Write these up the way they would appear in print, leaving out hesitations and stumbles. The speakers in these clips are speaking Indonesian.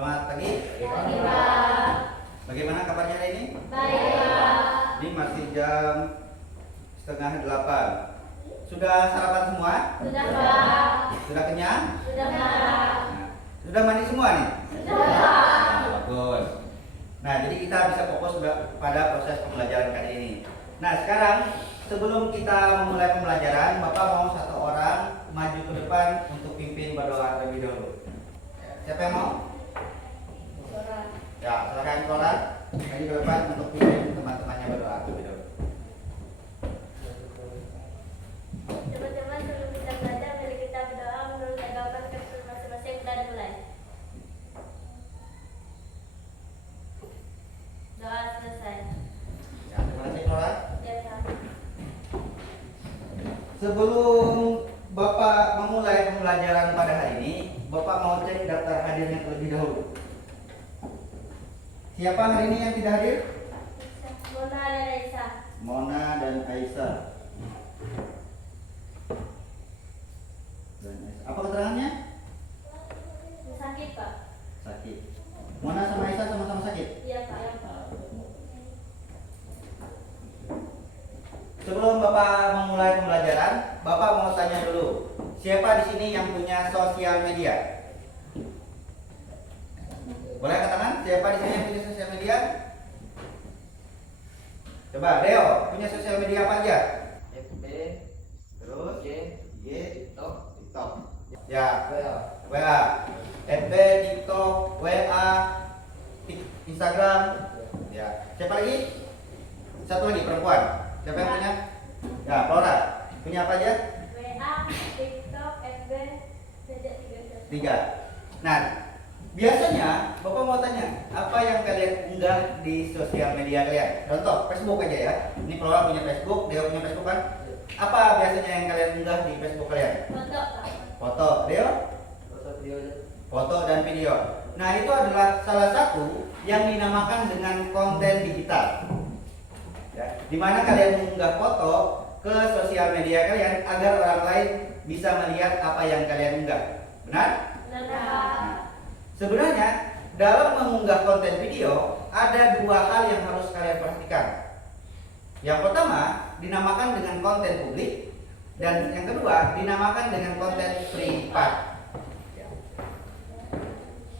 Selamat pagi. Pagi, Pak. Bagaimana kabarnya hari ini? Baik, Pak. Ini masih jam 7:30. Sudah sarapan semua? Sudah, Pak. Sudah kenyang? Sudah, Pak. Nah, sudah mandi semua nih? Sudah, Pak. Bagus. Nah, jadi kita bisa fokus pada proses pembelajaran kali ini. Nah, sekarang sebelum kita memulai pembelajaran, Bapak mau satu orang maju ke depan untuk pimpin berdoa terlebih dahulu. Siapa yang mau? Ya, silakan keluar. Maju ke depan untuk pimpin teman-temannya berdoa terlebih dahulu. Teman-teman, sebelum kita belajar, mari kita berdoa menurut agama Kristen masing-masing dan mulai. Doa selesai. Ya, terima kasih keluar. Ya, Pak. Sebelum Bapak memulai pembelajaran pada hari ini, Bapak mau cek daftar hadirnya terlebih dahulu. Siapa hari ini yang tidak hadir? Mona dan Aisyah. Mona dan Aisyah. Apa keterangannya? Sakit, Pak. Sakit. Mona sama Aisyah sama-sama sakit. Iya, Pak. Ya, Pak. Sebelum Bapak memulai pembelajaran, Bapak mau tanya dulu, siapa di sini yang punya sosial media? Boleh angkat tangan? Siapa di sini yang punya sosial media? Coba, Deo, punya sosial media apa aja? FB, Terus, IG, TikTok, TikTok. Ya, WA. WA, FB, TikTok, WA, Instagram. Ya, siapa lagi? Satu lagi perempuan. Siapa yang punya? Ya, Flora. Punya apa aja? WA, TikTok, FB, saja 3. Nah, biasanya Bapak mau tanya, apa yang kalian unggah di sosial media kalian? Contoh, Facebook aja ya. Ini Flora punya Facebook, Deo punya Facebook kan? Apa biasanya yang kalian unggah di Facebook kalian? Foto, Pak. Foto, Deo? Foto video aja. Foto dan video. Nah, itu adalah salah satu yang dinamakan dengan konten digital. Ya, di mana kalian mengunggah foto ke sosial media kalian agar orang lain bisa melihat apa yang kalian unggah. Benar? Benar, Pak. Sebenarnya dalam mengunggah konten video ada dua hal yang harus kalian perhatikan. Yang pertama dinamakan dengan konten publik dan yang kedua dinamakan dengan konten privat.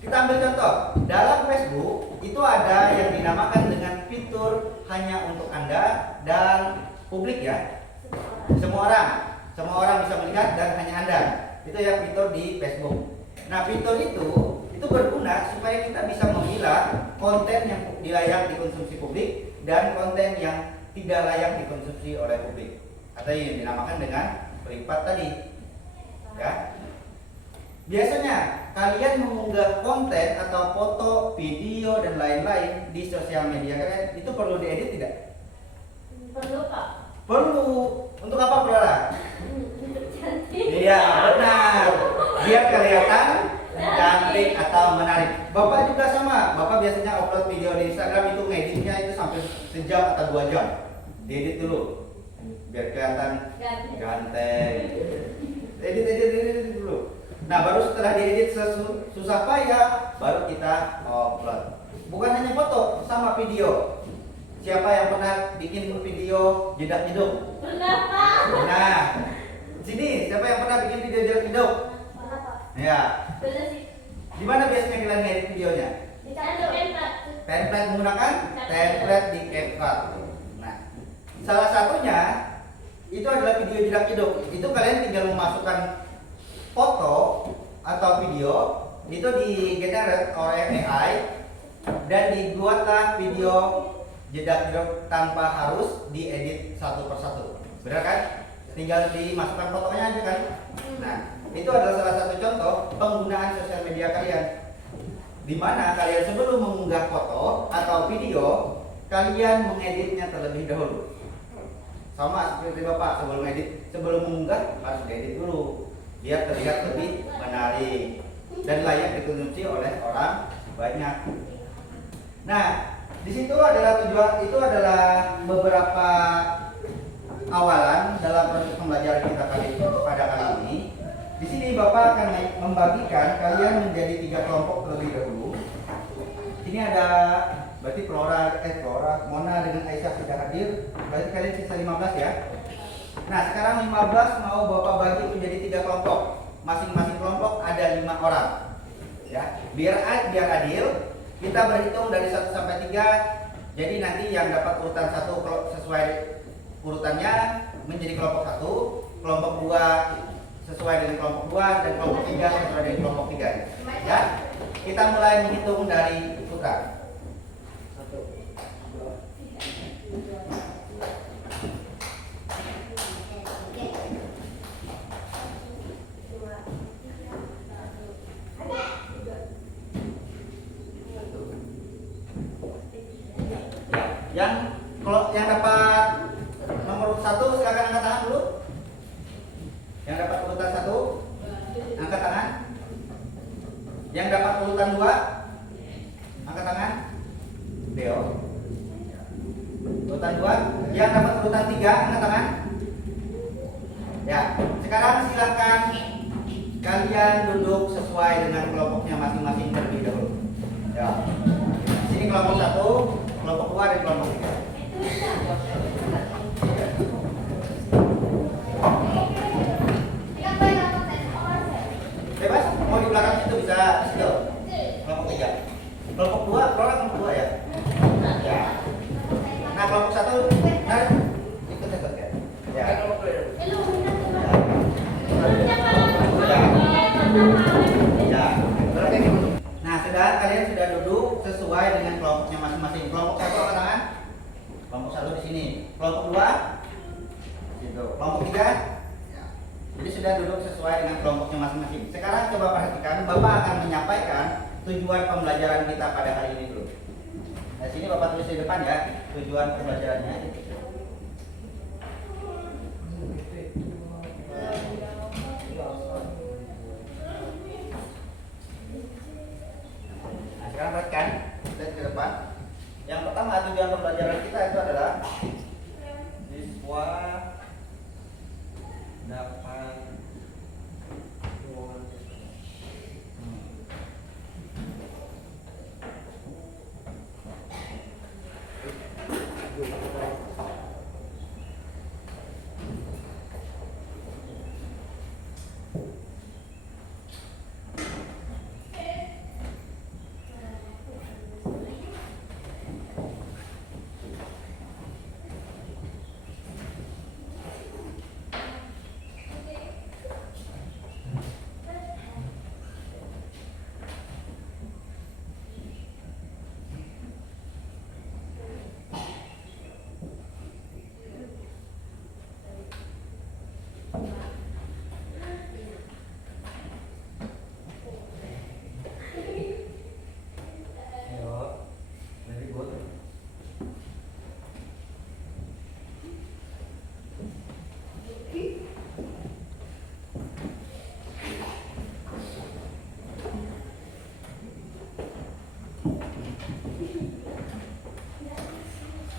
Kita ambil contoh, dalam Facebook itu ada yang dinamakan dengan fitur hanya untuk Anda dan publik ya. Semua orang bisa melihat dan hanya Anda. Itu ya fitur di Facebook. Nah, fitur itu berguna supaya kita bisa memilah konten yang layak dikonsumsi publik dan konten yang tidak layak dikonsumsi oleh publik. Atau yang dinamakan dengan privat tadi. Ya. Biasanya kalian mengunggah konten atau foto, video dan lain-lain di sosial media kalian itu perlu diedit tidak? Perlu, Pak. Perlu. Untuk apa, Flora? Untuk cantik. Iya, benar. Biar kelihatan cantik atau menarik. Bapak juga sama. Bapak biasanya upload video di Instagram itu ngeditnya itu sampai sejam atau 2 jam. Diedit dulu. Biar kelihatan ganteng. Edit dulu. Nah, baru setelah diedit susah payah, baru kita upload. Bukan hanya foto, sama video. Siapa yang pernah bikin video jedak-jeduk? Pernah, Pak. Nah, sini siapa yang pernah bikin video jedak-jeduk? Pernah, Pak. Ya. Benar sih. Di mana biasanya kalian ngedit videonya? Dicantum, Pak. Template menggunakan template di CapCut. Nah, salah satunya itu adalah video jedak-jeduk. Itu kalian tinggal memasukkan foto atau video itu di generate oleh AI dan dibuatlah video jedak-jeduk tanpa harus diedit satu persatu. Benar kan? Tinggal dimasukkan fotonya aja kan? Nah, itu adalah salah satu contoh penggunaan sosial media kalian. Di mana kalian sebelum mengunggah foto atau video, kalian mengeditnya terlebih dahulu. Sama seperti Bapak sebelum mengunggah harus diedit dulu. Biar terlihat lebih menarik dan layak dikonsumsi oleh orang banyak. Nah, di situ adalah beberapa awalan dalam proses pembelajaran kita pada kali ini. Di sini Bapak akan membagikan kalian menjadi 3 kelompok terlebih dahulu. Sini ada berarti Flora, Mona dengan Aisyah sudah hadir. Berarti kalian sisa 15 ya. Nah, sekarang 15 mau Bapak bagi menjadi 3 kelompok. Masing-masing kelompok ada 5 orang. Ya, biar adil, kita berhitung dari 1 sampai 3. Jadi nanti yang dapat urutan 1 sesuai urutannya menjadi kelompok 1, kelompok 2 sesuai dengan kelompok 2, dan kelompok 3 sesuai dengan kelompok 3. Ya. Kita mulai menghitung dari Putra. 1, 2, Yang dapat nomor 1 silakan angkat tangan dulu. Yang dapat urutan 1 angkat tangan. Yang dapat urutan 2 angkat tangan. Deo. Urutan 2. Yang dapat urutan 3 angkat tangan. Ya, sekarang silakan kalian duduk sesuai dengan kelompoknya masing-masing terlebih dahulu. Ya. Sini kelompok 1, kelompok 2 dan kelompok 3. Bebas, mau di belakang situ bisa situ. Kelompok 3. Kelompok 2, kelompok 2 ya. Ya. Nah, kelompok 1 ikut ya. Ya. Ya. Nah, kalian sudah duduk sesuai dengan kelompoknya masing-masing. Kelompok 1 angkat tangan. Kelompok 1 di sini. Kelompok 2 situ. Kelompok 3. Jadi sudah duduk sesuai dengan kelompoknya masing-masing. Sekarang coba perhatikan, Bapak akan menyampaikan tujuan pembelajaran kita pada hari ini dulu. Nah, sini Bapak tulis di depan ya, tujuan pembelajarannya. Nah, sekarang perhatikan, lihat ke depan. Yang pertama tujuan pembelajaran kita itu adalah siswa dapat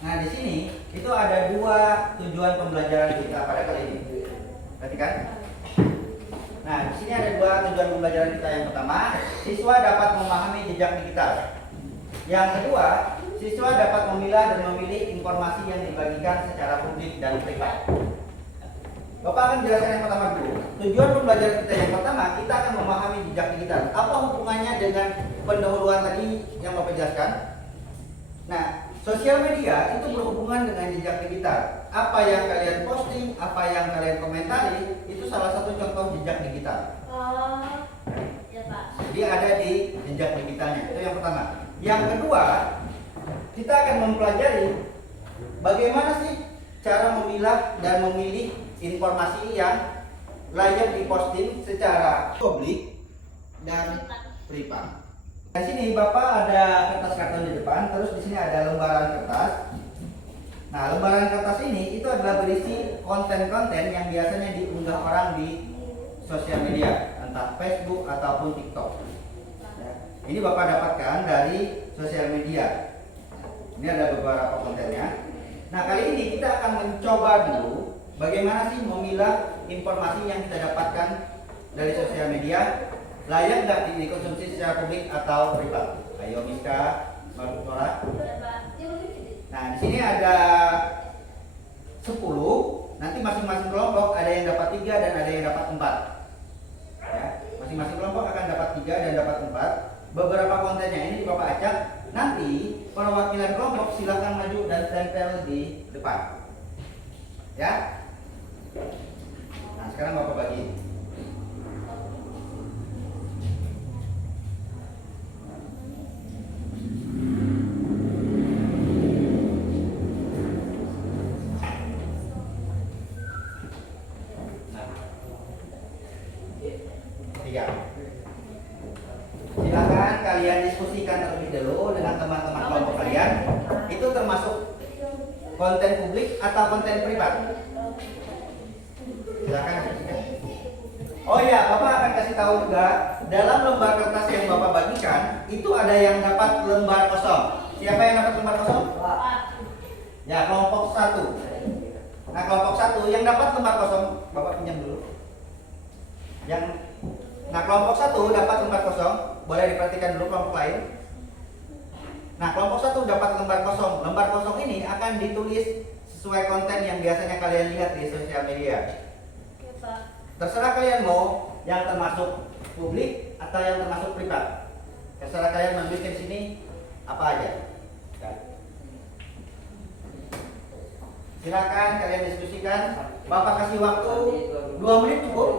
Nah, di sini itu ada 2 tujuan pembelajaran kita pada kali ini. Perhatikan. Nah, di sini ada 2 tujuan pembelajaran kita. Yang pertama, siswa dapat memahami jejak digital. Yang kedua, siswa dapat memilah dan memilih informasi yang dibagikan secara publik dan privat. Bapak akan jelaskan yang pertama dulu. Tujuan pembelajaran kita yang pertama, kita akan memahami jejak digital. Apa hubungannya dengan pendahuluan tadi yang Bapak jelaskan? Nah, sosial media itu berhubungan dengan jejak digital. Apa yang kalian posting, apa yang kalian komentari, itu salah satu contoh jejak digital. Oh, ya Pak. Jadi ada di jejak digitalnya. Itu yang pertama. Yang kedua, kita akan mempelajari bagaimana sih cara memilah dan memilih informasi yang layak diposting secara publik dan privat. Di sini Bapak ada kertas karton di depan, terus di sini ada lembaran kertas. Nah, lembaran kertas ini itu adalah berisi konten-konten yang biasanya diunggah orang di sosial media, entah Facebook ataupun TikTok. Ya. Ini Bapak dapatkan dari sosial media. Ini ada beberapa kontennya. Nah, kali ini kita akan mencoba dulu bagaimana sih memilah informasi yang kita dapatkan dari sosial media layak nggak dikonsumsi secara publik atau privat? Ayo Miska, Nora. Nah di sini ada 10. Nanti masing-masing kelompok ada yang dapat 3 dan ada yang dapat 4. Ya, masing-masing kelompok akan dapat 3 dan dapat 4. Beberapa kontennya ini Bapak acak. Nanti perwakilan kelompok silakan maju dan tempel di depan. Ya. Nah, sekarang Bapak bagi. Tiga. Silakan kalian diskusikan terlebih dahulu dengan teman-teman kelompok kalian. Itu termasuk konten publik atau konten privat? Silakan diskusikan. Oh ya, Bapak akan kasih tahu juga dalam lembar kertas yang Bapak bagikan itu ada yang dapat lembar kosong. Siapa yang dapat lembar kosong? Ya, kelompok 1. Nah, kelompok 1 yang dapat lembar kosong, Bapak pinjam dulu. Nah, kelompok 1 dapat lembar kosong. Boleh diperhatikan dulu kelompok lain. Nah, kelompok 1 dapat lembar kosong. Lembar kosong ini akan ditulis sesuai konten yang biasanya kalian lihat di sosial media. Terserah kalian mau yang termasuk publik atau yang termasuk privat. Terserah kalian membuat sini apa aja. Silakan kalian diskusikan. Bapak kasih waktu 2 menit cukup.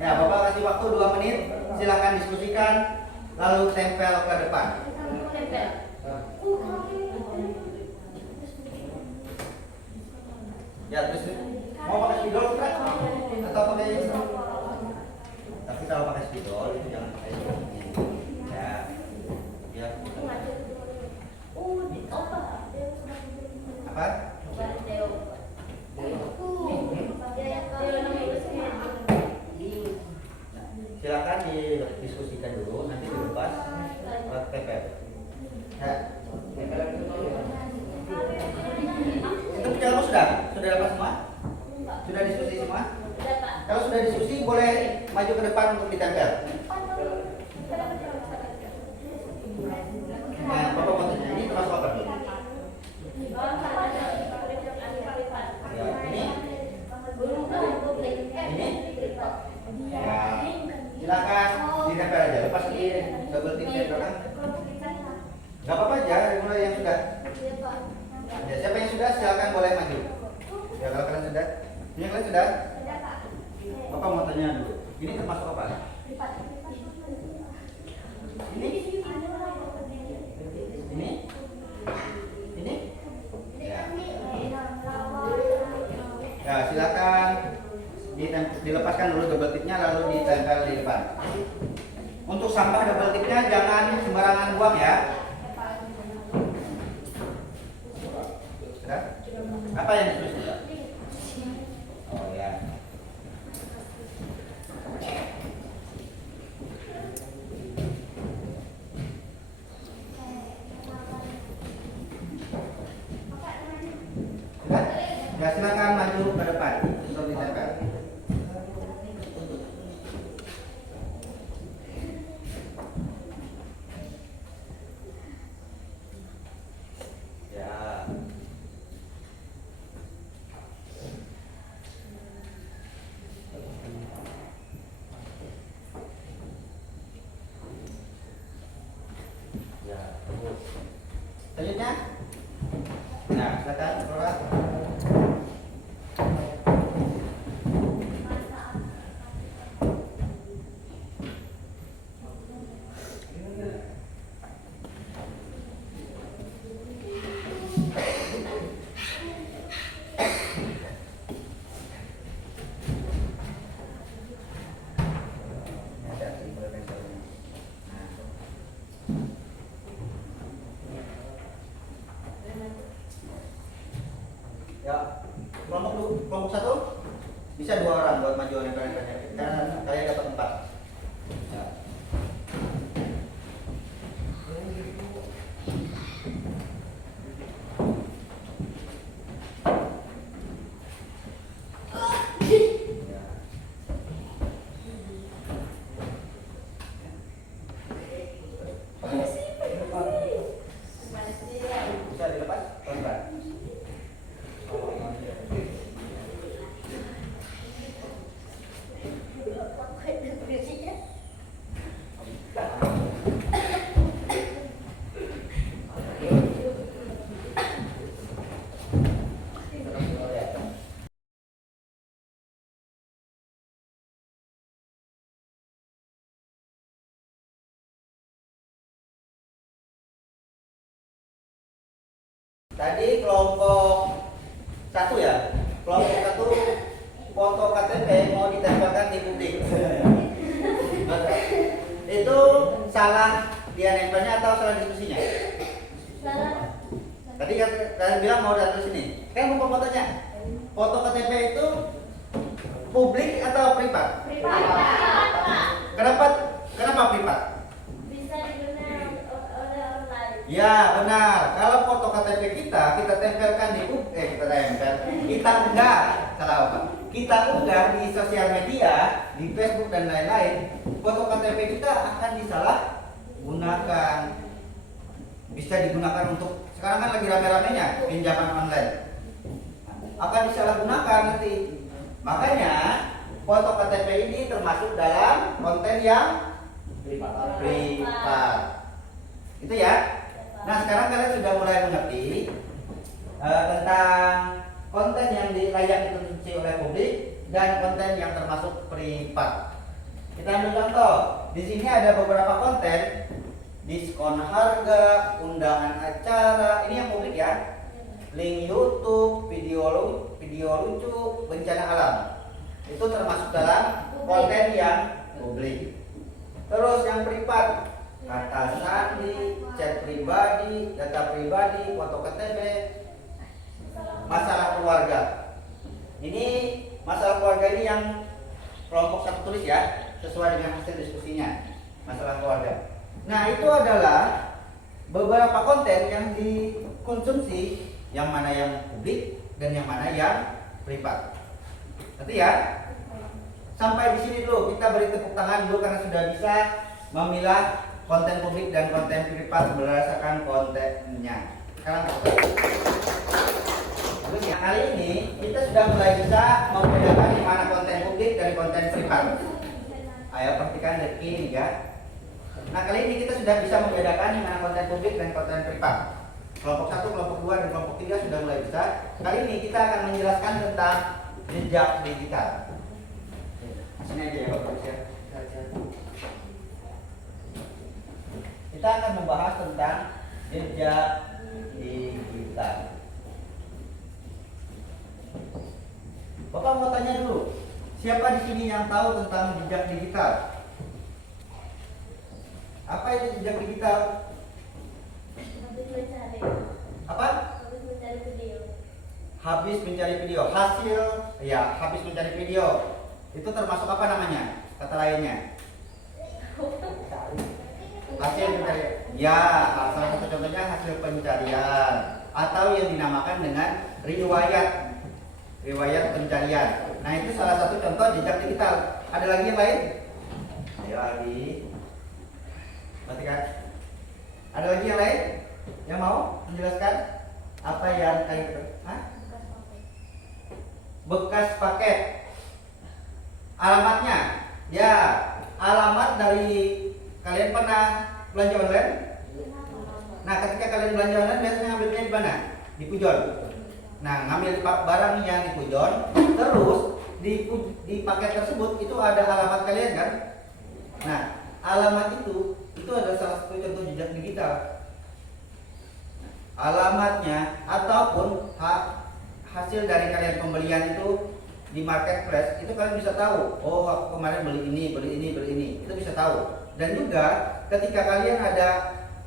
Ya, Bapak kasih waktu 2 menit. Silakan diskusikan lalu tempel ke depan. Ya, terus mau pakai spidol kan? Atau pakai ini? Tapi kalau pakai spidol itu jangan pakai ini. Ya. Ya. Apa? Silakan didiskusikan dulu, nanti dilepas alat PPR. Ya. Itu kamu sudah dapat semua? Sudah diskusi semua? Kalau sudah diskusi boleh maju ke depan untuk ditempel. Nah, Bapak mau tanya ini termasuk apa dulu? Ya, ini? Ya, silakan ditempel aja. Lepas di double tick belakang. Gak apa-apa aja, mulai yang sudah. Ya, siapa yang sudah silakan boleh maju. Ya, kalau kalian sudah. Ini kalian sudah? Bapak mau tanya dulu. Ini termasuk apa? Ini? Ini? Ini? Ya. Ya, silakan dilepaskan dulu double tipnya lalu ditempel di depan. Untuk sampah double tipnya jangan sembarangan buang ya. Sudah? Apa yang ditulis? Oh ya. Sudah? Ya, silakan maju ke depan untuk ditempel. Ya. Ya, terus. Selanjutnya. Nah, silakan Nora. Ya, kelompok 1 bisa 2 orang buat maju karena kalian dapat 4. Ya. Ya. Tadi kelompok 1 ya, kelompok 1 foto KTP mau ditempelkan di publik. Itu salah dia nempelnya atau salah diskusinya? Salah. Tadi kalian bilang mau datang sini. Kan lupa fotonya. Foto KTP itu publik atau privat? Privat. Kenapa privat? Bisa digunakan oleh orang lain. Ya benar. Kalau foto KTP kita tempelkan di kita enggak salah apa? Kita unggah di sosial media, di Facebook dan lain-lain. Foto KTP kita akan disalahgunakan. Bisa digunakan untuk sekarang kan lagi rame-ramenya pinjaman online. Akan disalahgunakan nanti. Makanya foto KTP ini termasuk dalam konten yang privat. Itu ya. Nah sekarang kalian sudah mulai mengerti tentang konten yang layak dikonsumsi oleh publik dan konten yang termasuk privat. Kita ambil contoh. Di sini ada beberapa konten, diskon harga, undangan acara, ini yang publik ya. Link YouTube, video lucu, bencana alam. Itu termasuk dalam konten yang publik. Terus yang privat, kata sandi, chat pribadi, data pribadi, foto KTP, masalah keluarga. Ini masalah keluarga ini yang kelompok 1 tulis ya, sesuai dengan hasil diskusinya. Masalah keluarga. Nah, itu adalah beberapa konten yang dikonsumsi, yang mana yang publik dan yang mana yang privat. Nanti ya. Sampai di sini dulu, kita beri tepuk tangan dulu karena sudah bisa memilah konten publik dan konten privat berdasarkan kontennya. Sekarang terus yang kali ini kita sudah mulai bisa membedakan di mana konten publik dari konten privat. Ayo perhatikan ini ya. Nah kali ini kita sudah bisa membedakan di mana konten publik dan konten privat. Kelompok 1, kelompok 2, dan kelompok 3 sudah mulai bisa. Kali ini kita akan menjelaskan tentang jejak digital. Sini aja ya Bapak ya. Kita akan membahas tentang jejak digital. Bapak mau tanya dulu, siapa di sini yang tahu tentang jejak digital? Apa itu jejak digital? Habis mencari. Apa? Habis mencari video. Habis mencari video. Hasil, ya habis mencari video. Itu termasuk apa namanya? Kata lainnya. Hasil pencarian. Ya, salah satu contohnya hasil pencarian atau yang dinamakan dengan riwayat pencarian. Nah, itu salah satu contoh jejak digital. Ada lagi yang lain? Ayo lagi. Perhatikan. Ada lagi yang lain? Yang mau menjelaskan apa yang kalian bekas paket. Alamatnya, ya alamat dari kalian pernah belanja online? Nah, ketika kalian belanja online biasanya ngambilnya di mana? Di Pujon. Nah, ngambil barang yang di Pujon, terus di paket tersebut itu ada alamat kalian kan? Nah, alamat itu adalah salah satu contoh jejak digital. Alamatnya ataupun hasil dari kalian pembelian itu di marketplace itu kalian bisa tahu, oh aku kemarin beli ini, itu bisa tahu. Dan juga ketika kalian ada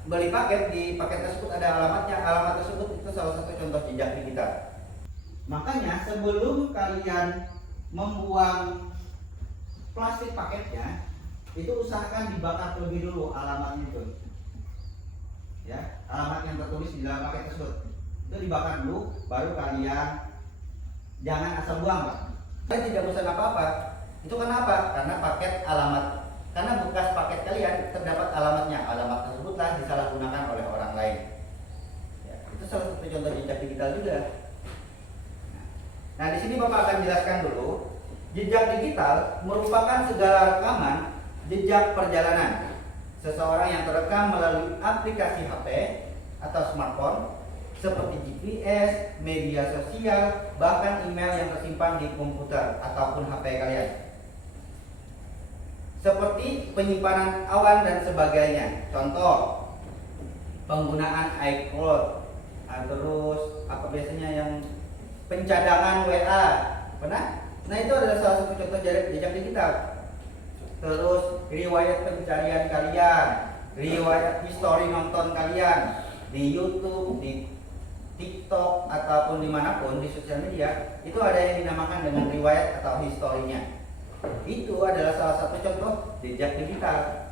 beli paket, di paket tersebut ada alamatnya, alamat tersebut itu salah satu contoh jejak digital. Makanya sebelum kalian membuang plastik paketnya, itu usahakan dibakar terlebih dulu alamatnya itu. Ya, alamat yang tertulis di dalam paket tersebut itu dibakar dulu, baru kalian jangan asal buang, Pak. Saya tidak pesan apa-apa. Itu kenapa? Karena paket alamat, karena bekas paket kalian terdapat alamatnya. Alamat tersebutlah disalahgunakan oleh orang lain. Ya, itu salah satu contoh jejak digital juga. Nah, di sini Bapak akan jelaskan dulu. Jejak digital merupakan segala rekaman jejak perjalanan seseorang yang terekam melalui aplikasi HP atau smartphone seperti GPS, media sosial, bahkan email yang tersimpan di komputer ataupun HP kalian. Seperti penyimpanan awan dan sebagainya. Contoh, penggunaan iCloud, terus apa biasanya yang pencadangan WA, pernah? Nah itu adalah salah satu contoh jejak digital. Terus riwayat pencarian kalian, riwayat histori nonton kalian di YouTube, di TikTok ataupun dimanapun di sosial media, itu ada yang dinamakan dengan riwayat atau historinya. Itu adalah salah satu contoh jejak digital.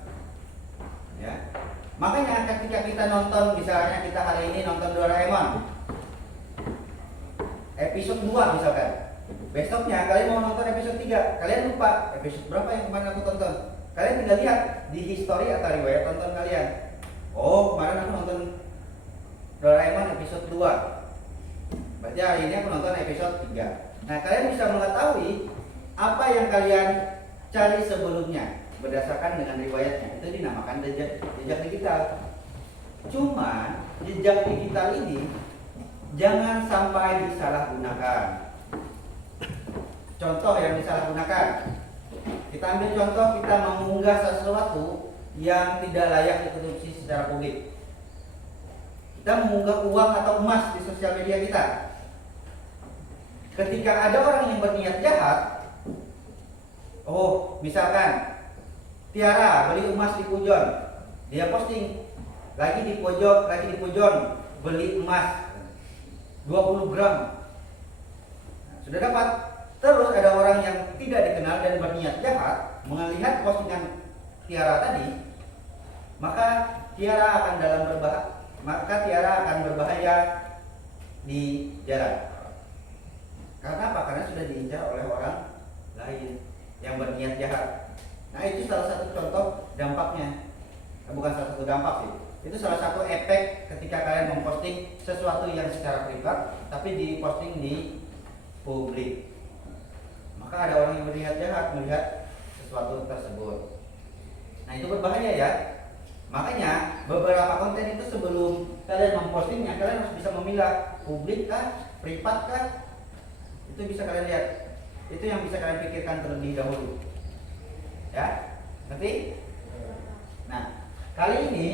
Ya. Makanya ketika kita nonton, misalnya kita hari ini nonton Doraemon episode 2 misalkan, besoknya kalian mau nonton episode 3, kalian lupa episode berapa yang kemarin aku tonton. Kalian tinggal lihat di history atau riwayat tonton kalian. Oh, kemarin aku nonton Doraemon episode 2. Berarti hari ini aku nonton episode 3. Nah, kalian bisa mengetahui apa yang kalian cari sebelumnya berdasarkan dengan riwayatnya. Itu dinamakan jejak digital. Cuma jejak digital ini jangan sampai disalahgunakan. Contoh yang disalahgunakan, kita ambil contoh kita mengunggah sesuatu yang tidak layak dikonsumsi secara publik. Kita mengunggah uang atau emas di sosial media kita. Ketika ada orang yang berniat jahat, oh misalkan Tiara beli emas di Pujon, dia posting lagi di Pujon beli emas 20 gram. Nah, sudah dapat. Terus ada orang yang tidak dikenal dan berniat jahat melihat postingan Tiara tadi, maka Tiara akan berbahaya di jalan. Karena apa? Karena sudah diincar oleh orang lain yang berniat jahat. Nah, itu salah satu contoh dampaknya. Bukan salah satu dampak sih. Itu salah satu efek ketika kalian memposting sesuatu yang secara privat tapi diposting di publik. Maka ada orang yang berniat jahat melihat sesuatu tersebut. Nah, itu berbahaya ya. Makanya beberapa konten itu sebelum kalian mempostingnya, kalian harus bisa memilah publik kah, privat kah. Itu bisa kalian lihat. Itu yang bisa kalian pikirkan terlebih dahulu. Ya, ngerti? Nah, kali ini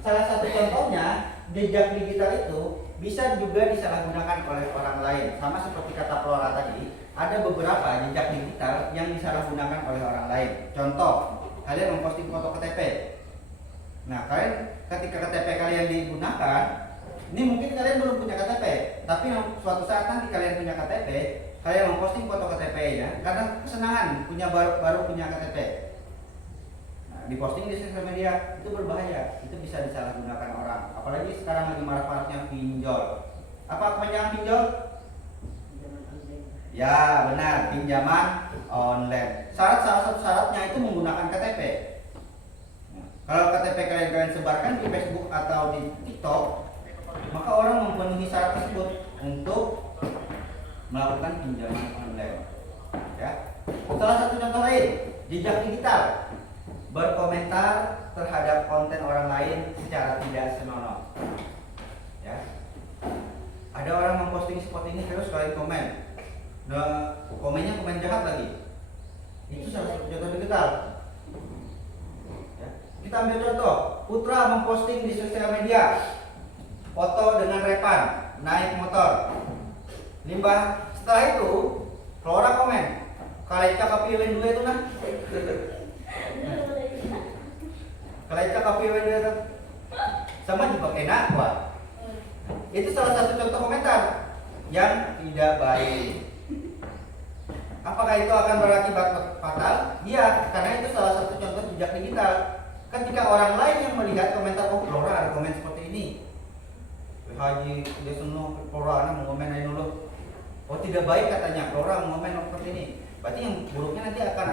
salah satu contohnya jejak digital itu bisa juga disalahgunakan oleh orang lain. Sama seperti kata Flora tadi, ada beberapa jejak digital yang disalahgunakan oleh orang lain. Contoh, kalian memposting foto KTP. Nah, kalian ketika KTP kalian digunakan, ini mungkin kalian belum punya KTP, tapi suatu saat nanti kalian punya KTP, kalian memposting foto KTP-nya karena kesenangan baru punya KTP. Nah, diposting di sosial media itu berbahaya, itu bisa disalahgunakan orang. Apalagi sekarang lagi marak-maraknya pinjol. Apa kepanjangan pinjol? Ya benar, pinjaman online. Salah satu syaratnya itu menggunakan KTP. Nah, kalau KTP kalian sebarkan di Facebook atau di TikTok, maka orang memenuhi syarat tersebut untuk melakukan pinjaman online. Ya. Salah satu contoh lain, jejak digital, berkomentar terhadap konten orang lain secara tidak senonoh. Ya. Ada orang memposting seperti ini terus kalian komen. Nah, komennya komen jahat lagi. Itu salah satu contoh digital. Ya. Kita ambil contoh, Putra memposting di sosial media foto dengan Repan naik motor. Limbah setelah itu, Flora komen, "Kaleca kapieueun dua itu nah." Kaleca kapieueun dua itu. Sama dipakai nakwa. Itu salah satu contoh komentar yang tidak baik. Apakah itu akan berakibat fatal? Iya, karena itu salah satu contoh jejak digital. Ketika orang lain yang melihat komentar, oh Flora ada komen seperti ini, Haji dia senang Flora mau komen ini dulu. Oh tidak baik katanya, Flora mau komen seperti ini. Berarti yang buruknya nanti akan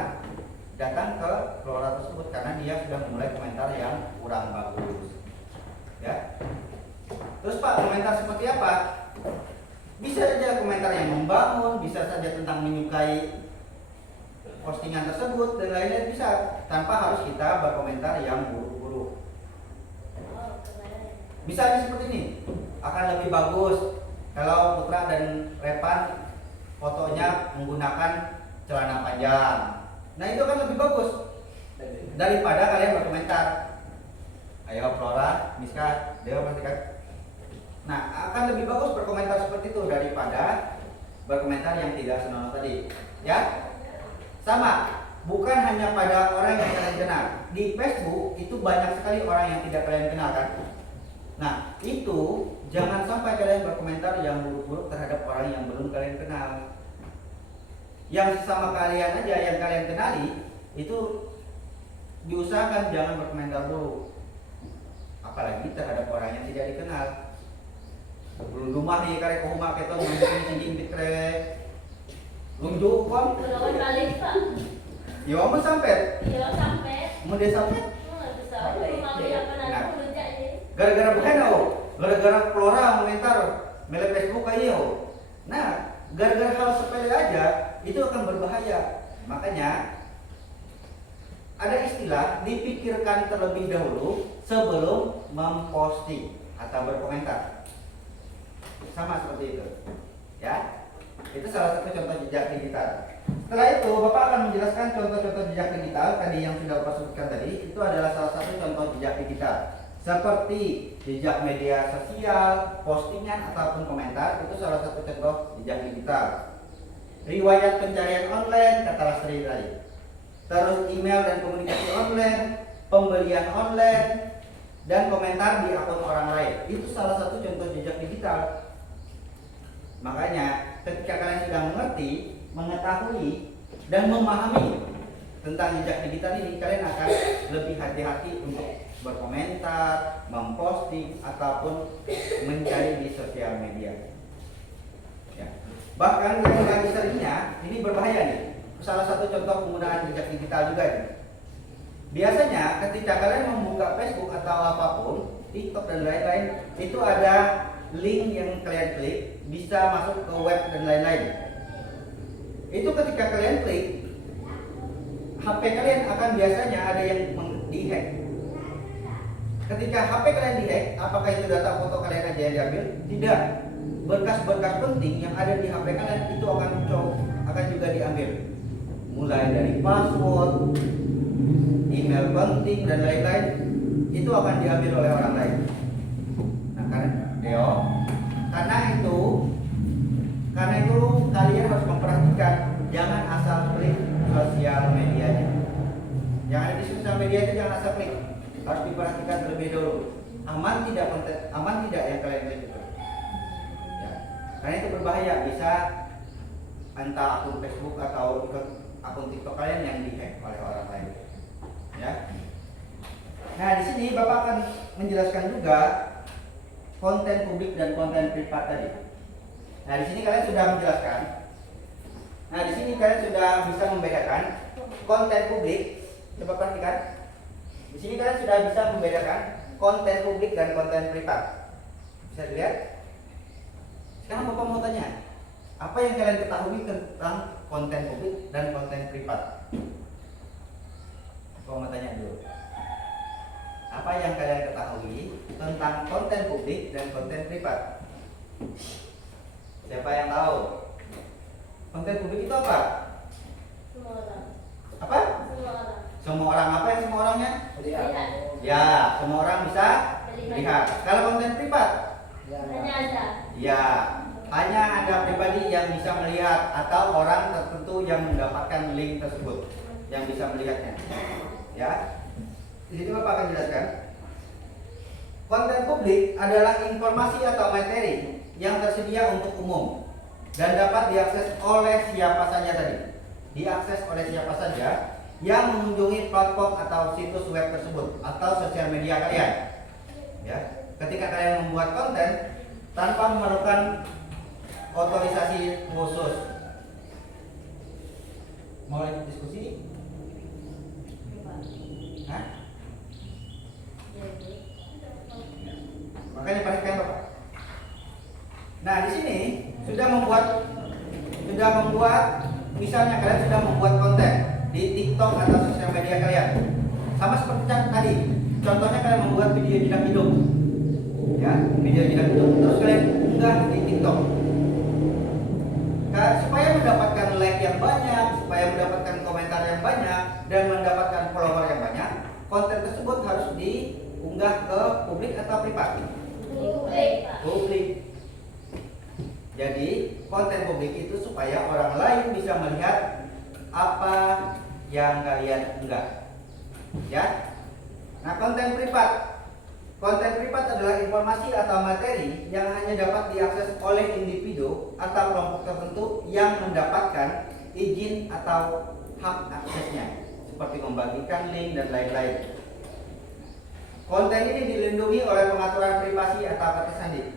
datang ke Flora tersebut karena dia sudah memulai komentar yang kurang bagus. Ya. Terus Pak, komentar seperti apa? Bisa saja komentar yang membangun, bisa saja tentang menyukai postingan tersebut dan lain-lain bisa tanpa harus kita berkomentar yang buruk-buruk. Oh, kemana ya? Misalnya seperti ini, akan lebih bagus kalau Putra dan Repan fotonya menggunakan celana panjang. Nah itu kan lebih bagus daripada kalian berkomentar. Ayo Flora, Miska, Dewa perhatikan. Nah akan lebih bagus berkomentar seperti itu daripada berkomentar yang tidak senonoh tadi. Ya, sama. Bukan hanya pada orang yang kalian kenal. Di Facebook itu banyak sekali orang yang tidak kalian kenal kan. Nah itu jangan sampai kalian berkomentar yang buruk-buruk terhadap orang yang belum kalian kenal. Yang sesama kalian aja yang kalian kenali itu diusahakan jangan berkomentar buruk. Apalagi terhadap orang yang tidak dikenal. Belum rumah nih karek rumah kita mungkin sinjing dikrek. Lunjuk kan? Belum balik Pak. Ya mau sampai. Iya sampai. Mau dia sampai? Bisa. Mau lihat mana aku rujak ini. Gara-gara bukan oh. Gara-gara Flora komentar mele Facebook aja oh. Nah, gara-gara hal sepele aja itu akan berbahaya. Makanya ada istilah dipikirkan terlebih dahulu sebelum memposting atau berkomentar. Sama seperti itu. Ya. Itu salah satu contoh jejak digital. Setelah itu Bapak akan menjelaskan contoh-contoh jejak digital tadi yang sudah Bapak sebutkan tadi. Itu adalah salah satu contoh jejak digital. Seperti jejak media sosial, postingan ataupun komentar, itu salah satu contoh jejak digital. Riwayat pencarian online kata Lastri tadi. Terus email dan komunikasi online, pembelian online, dan komentar di akun orang lain. Itu salah satu contoh jejak digital. Makanya ketika kalian sudah mengerti, mengetahui, dan memahami tentang jejak digital ini, kalian akan lebih hati-hati untuk berkomentar, memposting, ataupun mencari di sosial media. Ya. Bahkan yang lagi seringnya, ini berbahaya nih. Salah satu contoh penggunaan jejak digital juga ini. Biasanya ketika kalian membuka Facebook atau apapun, TikTok dan lain-lain, itu ada link yang kalian klik, bisa masuk ke web dan lain-lain. Itu ketika kalian klik, HP kalian akan biasanya ada yang dihack. Ketika HP kalian dihack, apakah itu data foto kalian aja yang diambil? Tidak. Berkas-berkas penting yang ada di HP kalian itu akan juga diambil. Mulai dari password, email penting dan lain-lain, itu akan diambil oleh orang lain. Nah, karena itu kalian harus memperhatikan, jangan asal klik sosial medianya. Yang ada di sosial media itu jangan asal klik, harus diperhatikan terlebih dahulu. Aman tidak yang kalian klik itu. Ya. Karena itu berbahaya, bisa entah akun Facebook atau akun TikTok kalian yang dihack oleh orang lain. Ya. Nah, di sini Bapak akan menjelaskan juga konten publik dan konten privat tadi. Nah, di sini kalian sudah menjelaskan. Nah, di sini kalian sudah bisa membedakan konten publik. Coba perhatikan. Di sini kalian sudah bisa membedakan konten publik dan konten privat. Bisa dilihat? Sekarang Bapak mau tanya, apa yang kalian ketahui tentang konten publik dan konten privat? Bapak mau tanya dulu. Apa yang kalian ketahui tentang konten publik dan konten privat? Siapa yang tahu? Konten publik itu apa? Semua orang. Apa? Semua orang. Semua orang. Apa yang semua orangnya? Lihat. Ya, semua orang bisa melihat. Kalau konten privat? Hanya ada. Ya, hanya Anda pribadi yang bisa melihat atau orang tertentu yang mendapatkan link tersebut yang bisa melihatnya. Ya. Di sini Bapak akan jelaskan. Konten publik adalah informasi atau materi yang tersedia untuk umum dan dapat diakses oleh siapa saja tadi. Diakses oleh siapa saja yang mengunjungi platform atau situs web tersebut atau sosial media kalian. Ya, ketika kalian membuat konten tanpa memerlukan otorisasi khusus. Mau lanjut diskusi? Hah? Makanya perhatikan Bapak. Nah, di sini sudah membuat misalnya kalian sudah membuat konten. di TikTok atau sosial media kalian. Sama seperti tadi, contohnya kalian membuat video jedak hidup, ya, video jedak hidup, terus kalian unggah di TikTok. Supaya mendapatkan like yang banyak, supaya mendapatkan komentar yang banyak, dan mendapatkan follower yang banyak, konten tersebut harus diunggah ke publik atau privat? Publik. Jadi konten publik itu supaya orang lain bisa melihat apa yang kalian unggah, ya. Nah, konten privat adalah informasi atau materi yang hanya dapat diakses oleh individu atau kelompok tertentu yang mendapatkan izin atau hak aksesnya, seperti membagikan link dan lain-lain. Konten ini dilindungi oleh pengaturan privasi atau apa sandi.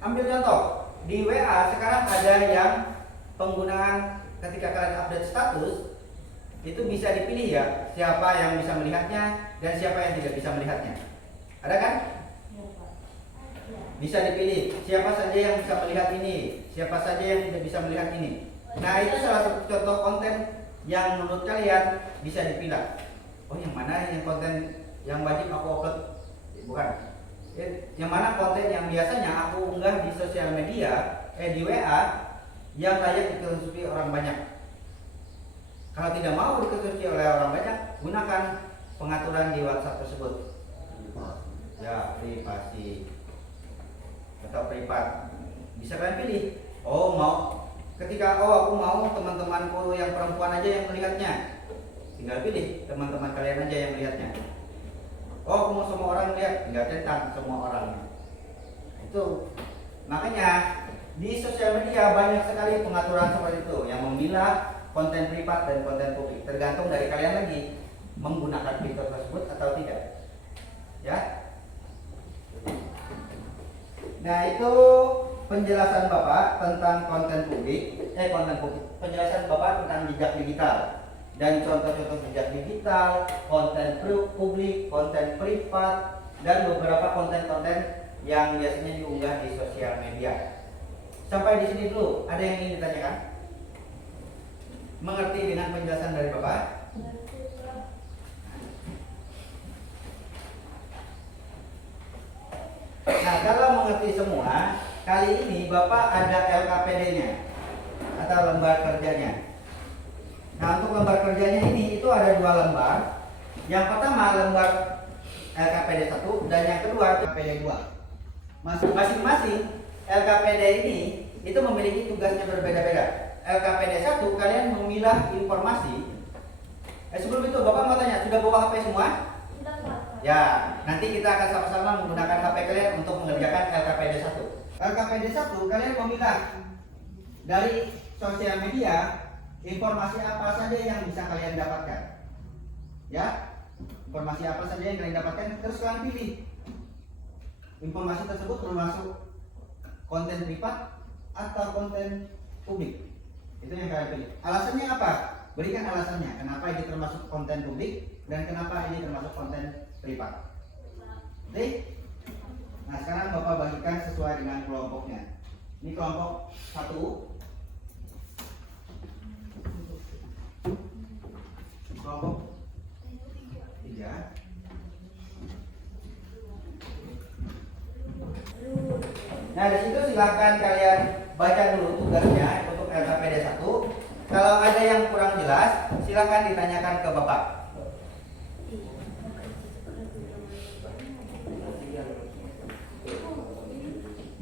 Ambil contoh, di WA sekarang ada yang penggunaan ketika kalian update status itu bisa dipilih ya, siapa yang bisa melihatnya dan siapa yang tidak bisa melihatnya. Ada kan? Bisa dipilih siapa saja yang bisa melihat ini, siapa saja yang tidak bisa melihat ini. Nah, itu salah satu contoh konten yang menurut kalian bisa dipilah. Oh, yang mana yang konten yang wajib aku upload? Bukan. Yang mana konten yang biasanya aku unggah di sosial media, di WA, yang layak dikonsumsi orang banyak. Kalau tidak mau dikonsumsi oleh orang banyak, gunakan pengaturan di WhatsApp tersebut. Ya, privasi atau privat. Bisa kalian pilih. Oh, aku mau teman-temanku yang perempuan aja yang melihatnya. Tinggal pilih teman-teman kalian aja yang melihatnya. Oh, aku mau semua orang lihat, tinggal centang semua orang. Itu makanya di sosial media banyak sekali pengaturan seperti itu yang memilah konten privat dan konten publik, tergantung dari kalian lagi menggunakan fitur tersebut atau tidak, ya. Nah, itu penjelasan Bapak tentang konten publik, penjelasan Bapak tentang jejak digital dan contoh-contoh jejak digital, konten publik, konten privat, dan beberapa konten-konten yang biasanya diunggah di sosial media. Sampai di sini dulu, ada yang ingin ditanyakan? Mengerti dengan penjelasan dari Bapak? Nah, kalau mengerti semua, kali ini Bapak ada LKPD-nya atau lembar kerjanya. Nah, untuk lembar kerjanya ini itu ada 2 lembar. Yang pertama lembar LKPD 1 dan yang kedua LKPD 2. Masing-masing LKPD ini itu memiliki tugasnya berbeda-beda. LKPD 1 kalian memilah informasi. Sebelum itu Bapak mau tanya, sudah bawa HP semua? Sudah, Pak. Ya, nanti kita akan sama-sama menggunakan HP kalian untuk mengerjakan LKPD 1. LKPD 1 kalian memilah dari sosial media informasi apa saja yang bisa kalian dapatkan. Ya, informasi apa saja yang kalian dapatkan, terus kalian pilih. Informasi tersebut termasuk konten privat atau konten publik. Itu yang kalian pilih. Alasannya apa? Berikan alasannya. Kenapa ini termasuk konten publik dan kenapa ini termasuk konten privat. Oke? Nah, sekarang Bapak bagikan sesuai dengan kelompoknya. Ini kelompok 1. Kelompok 3. Nah, di situ silahkan kalian baca dulu tugasnya untuk LKPD 1. Kalau ada yang kurang jelas, silahkan ditanyakan ke Bapak.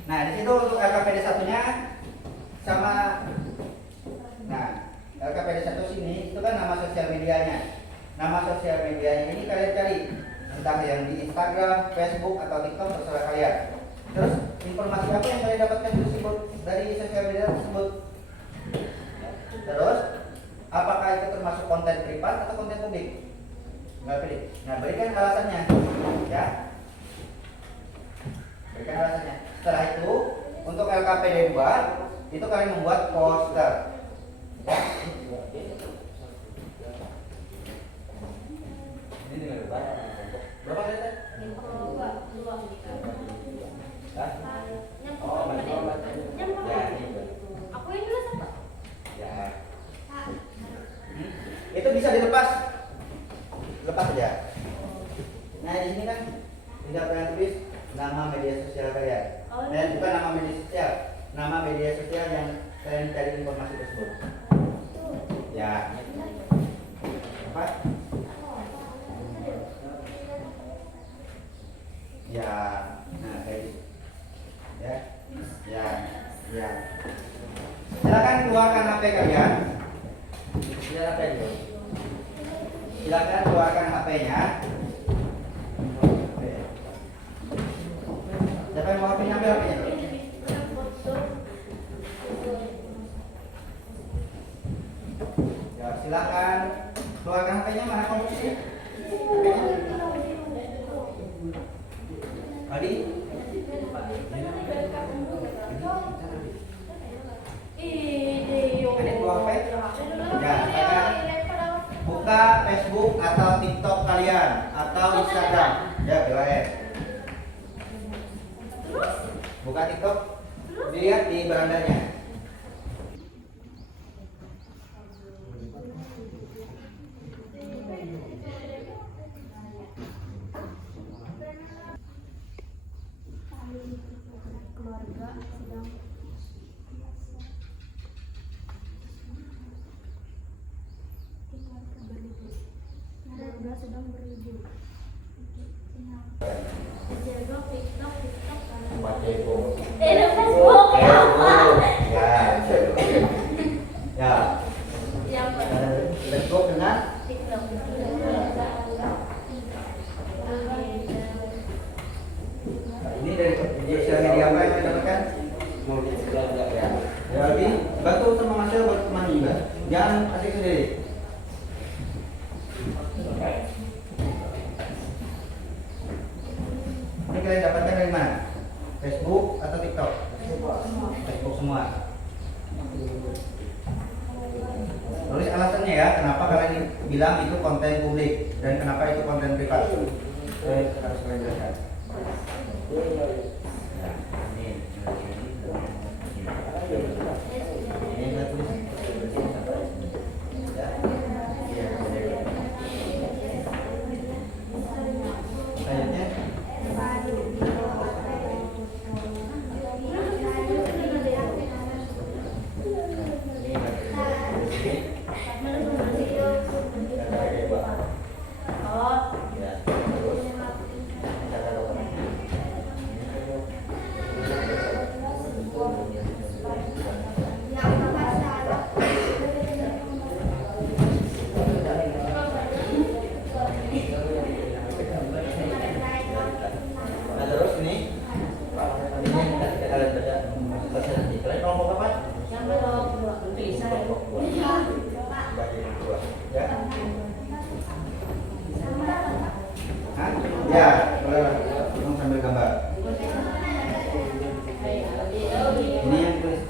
Nah, di situ untuk LKPD 1-nya sama. Nah, LKPD 1 sini itu kan nama sosial medianya. Nama sosial medianya ini kalian cari, entah yang di Instagram, Facebook atau TikTok, terserah kalian. Terus informasi apa yang kalian dapatkan dari sosial media tersebut? Terus apakah itu termasuk konten privat atau konten publik? Nggak pilih. Nah, berikan alasannya, ya. Berikan alasannya. Setelah itu untuk LKPD 2 itu kalian membuat poster. Ini dengan berapa kali tadi? Aku ini dulu satu. Ya. lepas aja. Nah di sini kan tinggal kalian tulis nama media sosial kalian. Dan bukan nama media sosial, nama media sosial yang kalian cari informasi tersebut. Ya. Apa? Ya. Nah kayak gitu. Ya. Ya. Ya. Silakan keluarkan HP kalian. Silakan keluarkan HP-nya. Siapa yang mau HP-nya? Ambil HP-nya. Ya, silakan keluarkan HP-nya. Mana komputernya? Aldi? Adit bawa HP? Ya, silakan buka Facebook atau TikTok kalian atau Instagram. Ya, BWN. Buka TikTok, dilihat di berandanya. Keluarga sedang berlibur. Facebook Ya. Ya. Facebook dengan ini dari sosial media apa yang didapatkan? Ya. Ya, Aldi, bantu sama Mas Yel, buat teman juga. Jangan asik sendiri. Ini kalian dapatkan dari mana? Facebook atau TikTok? Facebook semua. Tulis alasannya ya, kenapa kalian bilang itu konten publik dan kenapa itu konten privat. Harus kalian jelaskan. Ya, ini kita tulis. Ya. Ya. Selanjutnya. Nah terus ini kalian baca kalian kelompok apa? Ya. Hah? Ya, boleh sambil gambar. Ini yang tulis.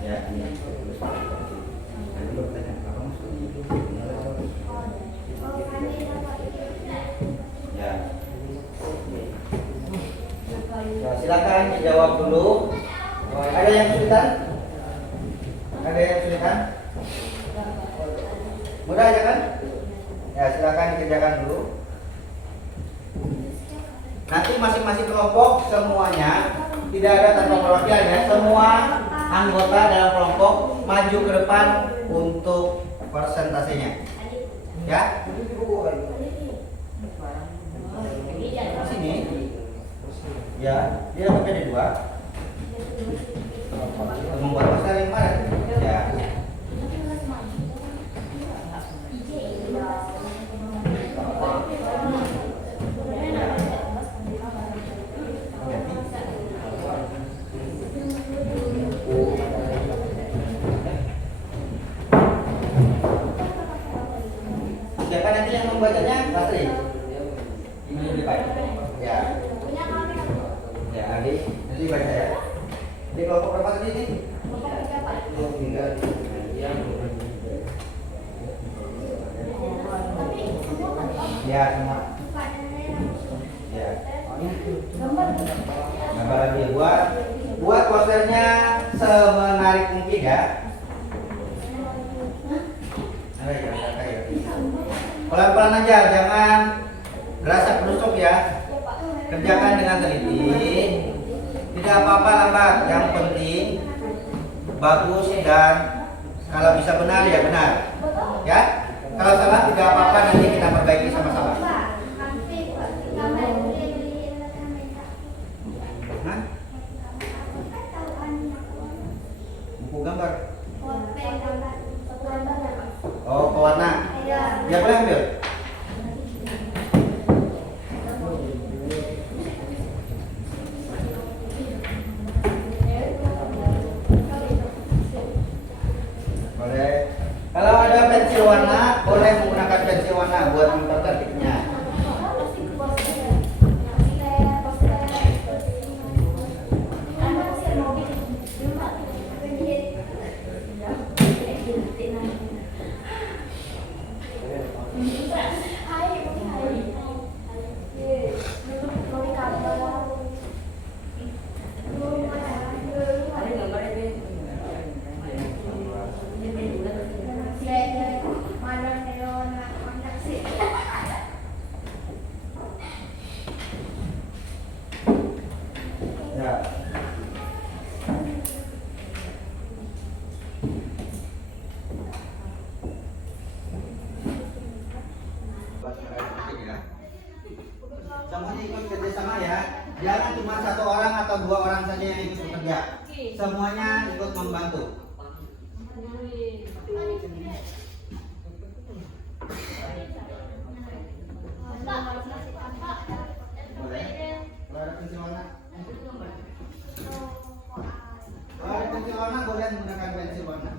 Ya, ini yang tulis. Nanti lo tanya apa maksudnya itu? Ya. Ya, silakan dijawab dulu. Ada yang kesulitan? Ada yang kesulitan? Mudah aja kan? Ya, silakan dikerjakan dulu. Nanti masing-masing kelompok semuanya tidak ada tanpa perwakilan ya. Semua anggota dalam kelompok maju ke depan untuk persentasenya. Ya. Sini. Ya, dia dapat ada 2. Membuat masalah yang mana? Ya. Siapa nanti yang membacanya? Pasti. Ini lebih baik. Ya. Ya, Adi, nanti baca ya. Di kelompok berapa tadi nih? Tinggal. Ya, semua. Ya. Gambar lagi buat posternya semenarik mungkin ya. Ada ya, Pelan-pelan aja, jangan berasa penusuk ya. Kerjakan dengan teliti. Tidak apa-apa lambat, yang penting bagus dan kalau bisa benar ya benar. Ya. Kalau salah tidak apa-apa, nanti kita perbaiki sama-sama. Hah? Buku gambar. Oh, pewarna. Ya boleh ambil. Boleh. Kalau ada pensil warna, boleh menggunakan pensil warna buat mempercantiknya. Ya. Semuanya ikut kerjasama ya. Jangan cuma satu orang atau dua orang saja yang ikut bekerja. Semuanya ikut membantu. Boleh. Kalau ada pensil warna. Kalau ada pensil warna boleh menggunakan pensil warna.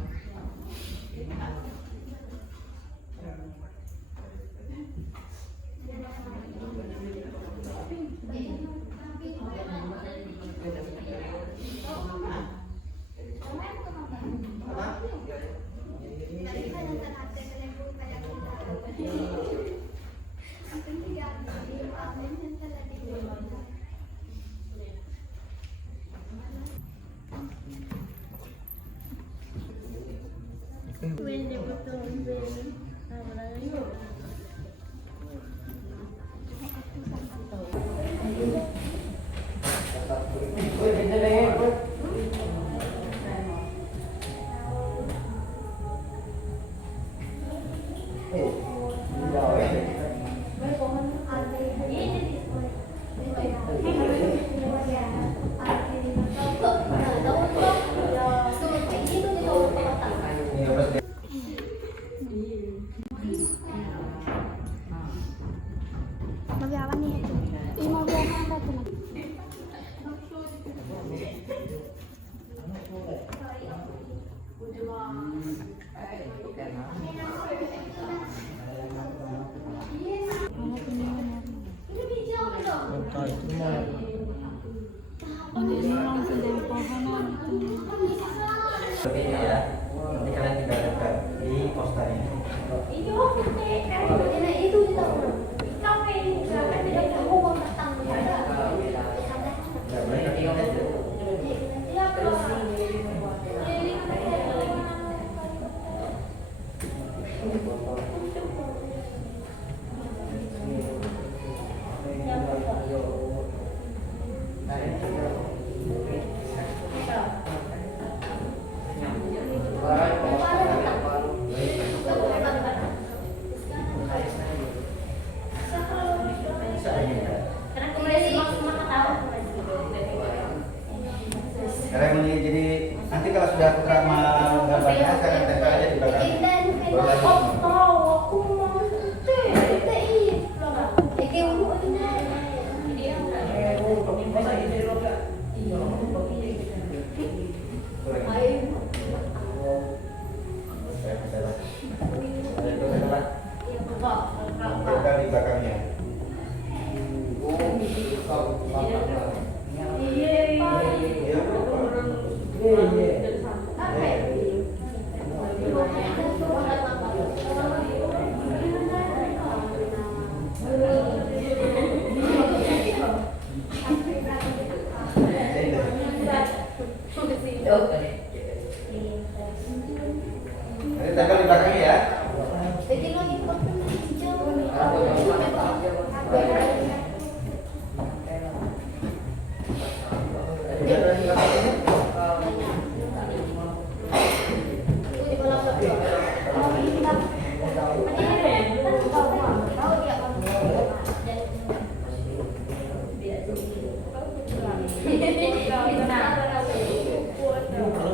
Kalau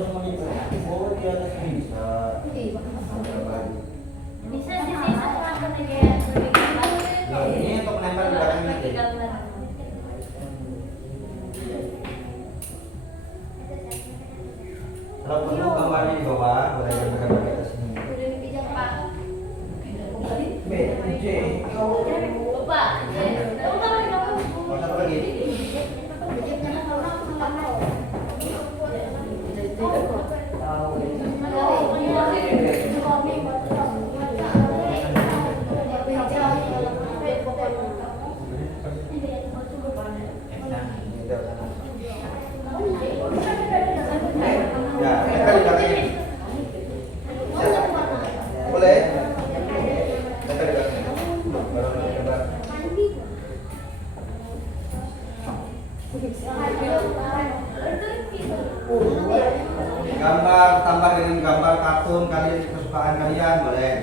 semuanya oh di atas bisa. Bisa sih satu akan kayak lebih gampang. Ini untuk menempel di belakangnya. Lebih gampang. Kalau perlu gambarnya di bawah, boleh gambar di atas ini. B, J. Bapak, kamu tahu di kamu? Mau satu lagi? Ya, tempel di belakangnya. Boleh? Tempel di belakangnya. Baru gambar. Gambar tambah dengan gambar kartun kalian kesukaan kalian boleh.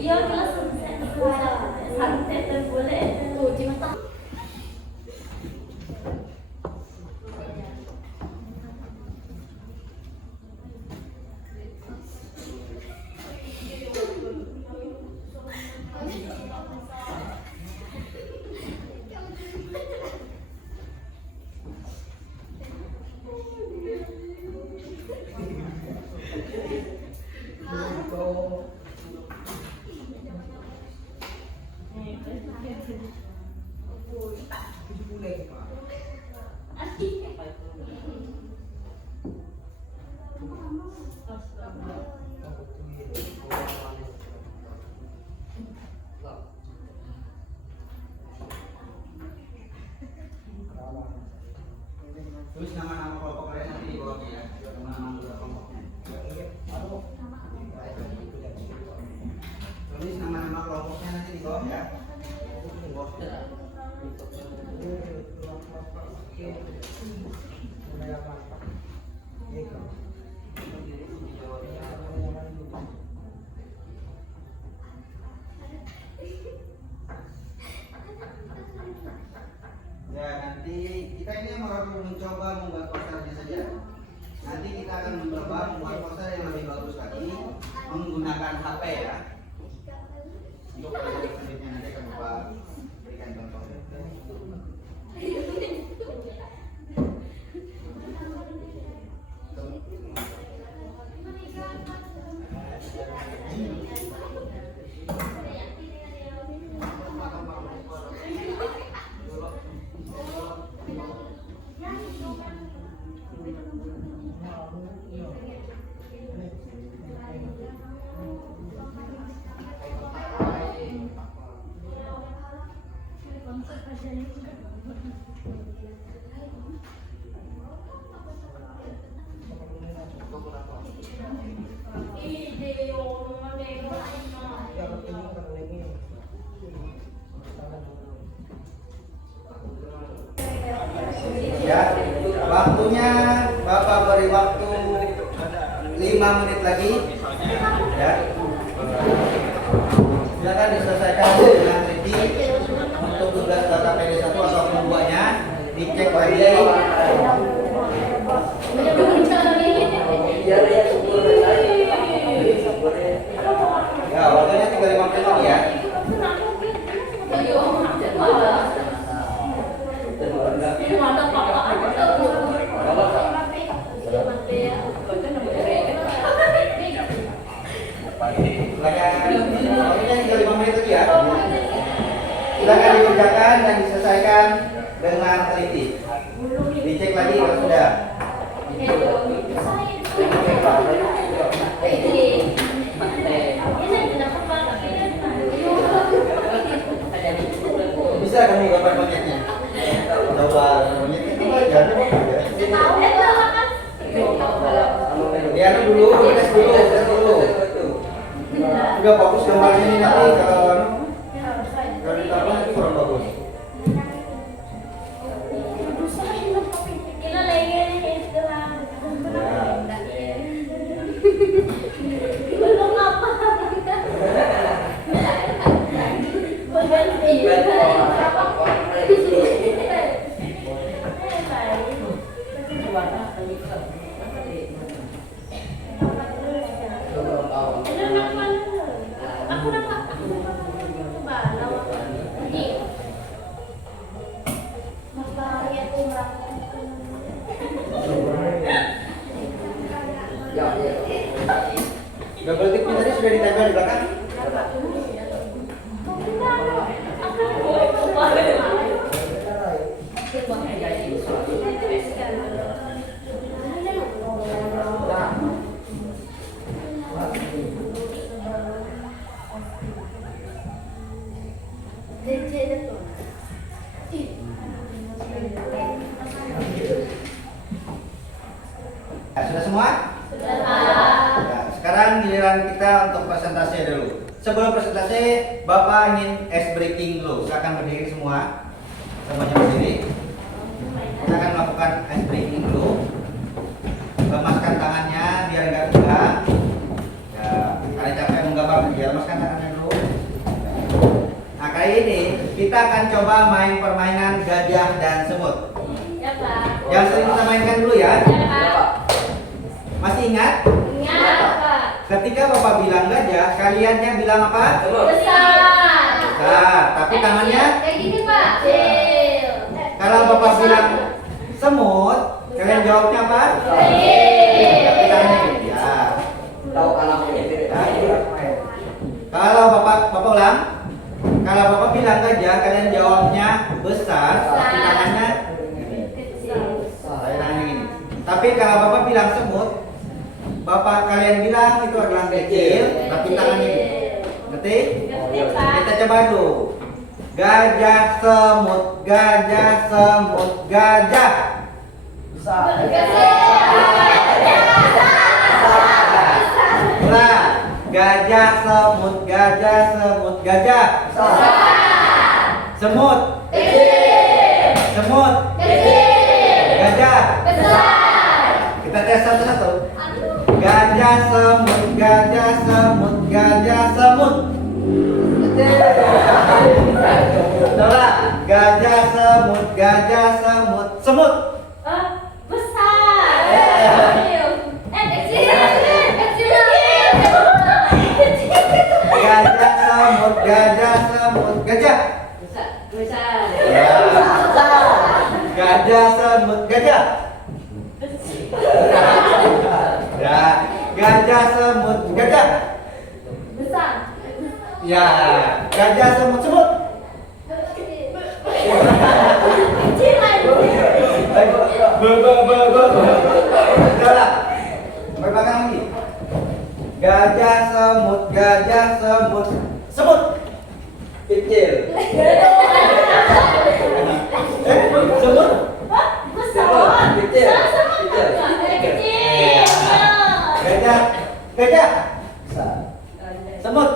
Iya, kelas santet dan boleh. Tulis nama-nama kelompok kalian nanti di bawahnya ya. Nama-nama kelompoknya. Tulis nama-nama kelompoknya nanti di bawah ya. Ya, nanti kita ini baru mencoba membuat posternya saja. Nanti kita akan mencoba membuat poster yang lebih bagus lagi menggunakan HP ya. Untuk proyek selanjutnya nanti akan coba berikan contoh. Ya, waktunya Bapak beri waktu 5 menit lagi. Ya. Silakan diselesaikan dengan teliti untuk tugas data PD1 atau keduanya dicek lagi. Ya, waktunya tinggal 5 menit lagi ya. Silakan. Waktunya tinggal 5 menit lagi ya. Silakan dikerjakan dan diselesaikan dengan teliti. Dicek lagi kalau sudah. Bisa kami gambar monyetnya? Coba monyetnya itu aja. Lihat dulu, tes dulu. Udah fokus gambarnya ini nanti kalau ditambah nanti kurang bagus. Double tip tadi sudah ditempel di belakang. Nah, sudah semua? Nah, sekarang giliran kita untuk presentasi dulu. Sebelum presentasi, Bapak ingin ice breaking dulu. Silakan berdiri semua. Semuanya berdiri. Kita akan melakukan ice breaking dulu. Lemaskan tangannya biar nggak tegang. Ya, kalian capek menggambar, ya lemaskan tangannya dulu. Nah, kali ini kita akan coba main permainan gajah dan semut. Ya, Pak. Yang sering kita mainkan dulu ya. Ya, Pak. Masih ingat? Ingat, Pak. Ketika Bapak bilang gajah, kaliannya bilang apa? Besar. Besar, tapi tangannya kayak gini, Pak. Kecil. kalau Bapak bilang semut, kalian jawabnya apa? Kecil. Tapi tangannya gede. Ya. Tahu anaknya tidak. Kalau Bapak ulang, kalau Bapak bilang gajah, kalian jawabnya besar, tapi tangannya Kecil. tangannya gini. Tapi kalau Bapak bilang semut, Bapak kalian bilang itu adalah kecil, tapi tangannya gini. Ngerti? Ngerti, Pak. Kita coba dulu. Gajah semut, gajah semut, gajah. Ulang. Gajah semut, gajah semut, gajah. Semut, semut, gajah. Kita tes satu-satu. Gajah semut, gajah semut, gajah semut. Coba gajah semut, gajah semut, semut. Besar. Kecil. Kecil. Gajah semut, gajah semut, gajah. Ya. Gajah semut, gajah. Ya, gajah semut, gajah. Besar. Ya, gajah semut, semut. Kecil lagi. Udah. Berbelakang lagi. Gajah semut, gajah semut, semut. Kecil. Semut. Besar. Kecil. Kecil. Gajah, gajah. Semut,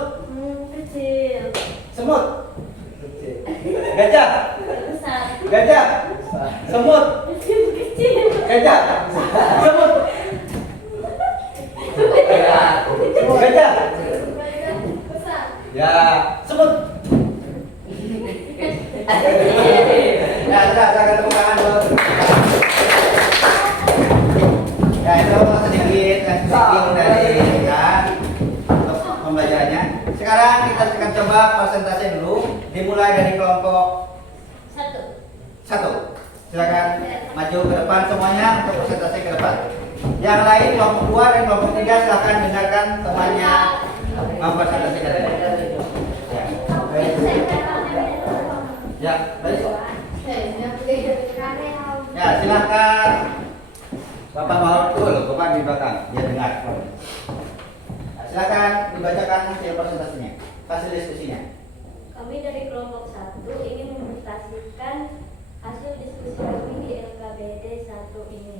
Kecil. semut. Gajah, Besar. gajah. Semut, Kecil. gajah. Semut, gajah. Besar. Ya, semut. Ya, sudah tepuk tangan dulu. Ya, itu sedikit sedikit dari ya untuk pembelajarannya. Sekarang kita akan coba presentasi dulu. Dimulai dari kelompok 1. Silakan maju ke depan semuanya untuk presentasi ke depan. Yang lain kelompok 2 dan kelompok 3 silakan dengarkan temannya mempresentasikan. Ya. Ya, baik. Kami Ya, silakan. Bapak mau betul, Bapak di belakang, dia dengar. Nah, silakan dibacakan hasil presentasinya, hasil diskusinya. Kami dari kelompok 1 ingin mempresentasikan hasil diskusi kami di LKBD 1 ini.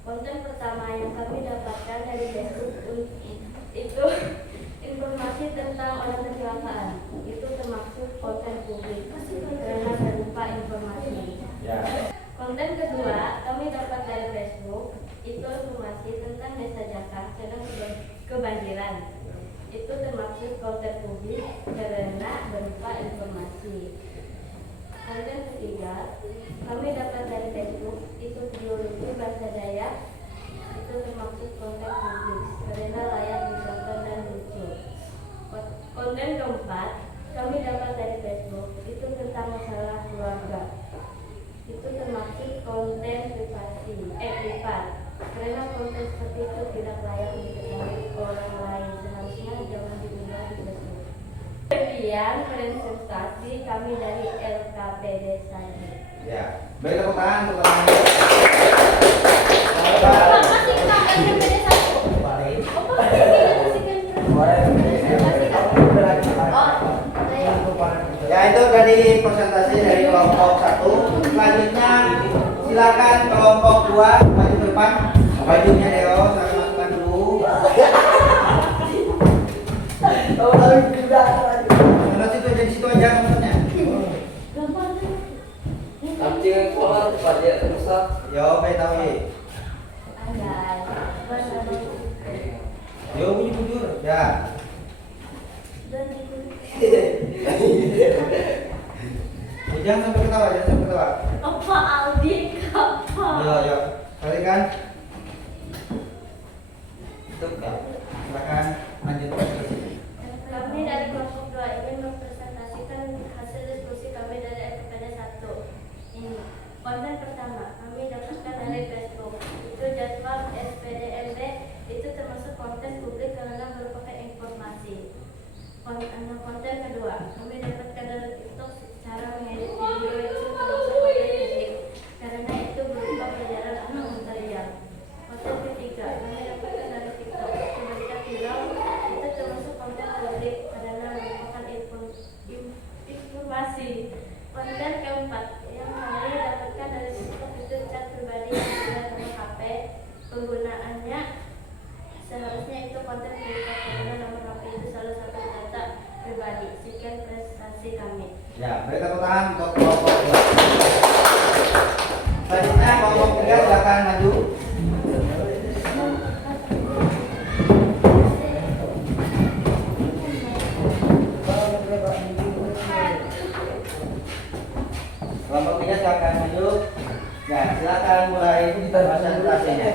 Konten pertama yang kami dapatkan dari Facebook itu informasi tentang orang kecelakaan. Itu termasuk konten publik karena berupa informasi. Ya. Konten kedua kami dapat dari Facebook itu informasi tentang Desa Jakar sedang kebanjiran. Itu termasuk konten publik karena berupa informasi. Konten ketiga kami dapat dari Facebook itu video lucu bahasa Dayak. Itu termasuk konten publik karena layak ditonton dan lucu. Konten keempat kami dapat dari Facebook itu tentang masalah keluarga. Itu termasuk konten privat karena konten seperti itu tidak layak diketahui orang lain, seharusnya jangan diunggah di Facebook. Sekian presentasi kami dari LKPD saja. Ya. Beri tepuk tangan untuk teman. Makasih Kak, LKPD 1. Balik. Apa sih Ya, itu dari presentasi dari kelompok 1. Selanjutnya silakan kelompok 2 maju ke depan. Bajunya Deo saya masukkan dulu. Menurut situ jadi situ aja maksudnya. Yo, tahu ya. Yo, bunyi bujur. Ya. Jangan sampai ketawa, jangan sampai ketawa. Apa Aldi kapan? Yo, kalikan. Silakan lanjut diskusi. Kami dari kelompok 2 ingin mempresentasikan hasil diskusi kami dari LKPD 1 ini. Konten pertama kami dapatkan dari Facebook. Itu jadwal SPDMB itu termasuk konten publik karena merupakan informasi. Konten kedua kami dapatkan dari TikTok cara mengedit video itu termasuk konten publik karena itu berupa pelajaran atau material. Konten ketiga kami dapatkan dari TikTok membaca film itu termasuk konten publik karena merupakan informasi. Konten keempat yang kami dapatkan dari TikTok itu chat pribadi yang sudah nomor HP penggunaannya seharusnya itu konten privat karena nomor HP itu salah satu data pribadi. Sekian prestasi kami. Ya, beri tepuk tangan untuk kelompok 2. Selanjutnya kelompok 3 silakan maju. Kelompok 3 silakan maju. Ya, silakan mulai presentasinya.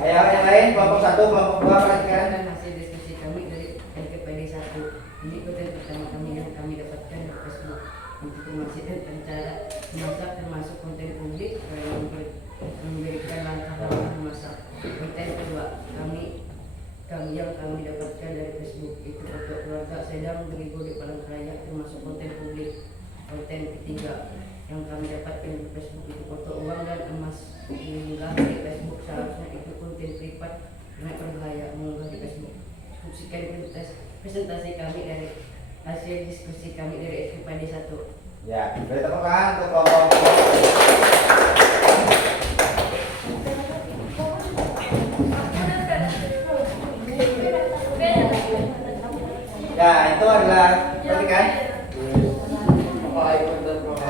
Ayo yang lain kelompok 1, kelompok 2 perhatikan. Hasil diskusi kami dari LKPD 1. Ini konten pertama kami yang kami dapatkan di Facebook untuk informasi tentang cara memasak termasuk konten publik yang memberikan langkah-langkah memasak. Konten kedua kami yang kami dapatkan dari Facebook itu foto keluarga sedang berlibur di Palangkaraya termasuk konten publik. Konten ketiga yang kami dapatkan di Facebook itu foto uang dan emas diunggah di Facebook, seharusnya itu konten privat karena berbahaya mengunggah di Facebook. Sekian presentasi kami dari hasil diskusi kami dari LKPD 1. Ya, beri tepuk tangan untuk kelompok 2. Ya, itu adalah perhatikan.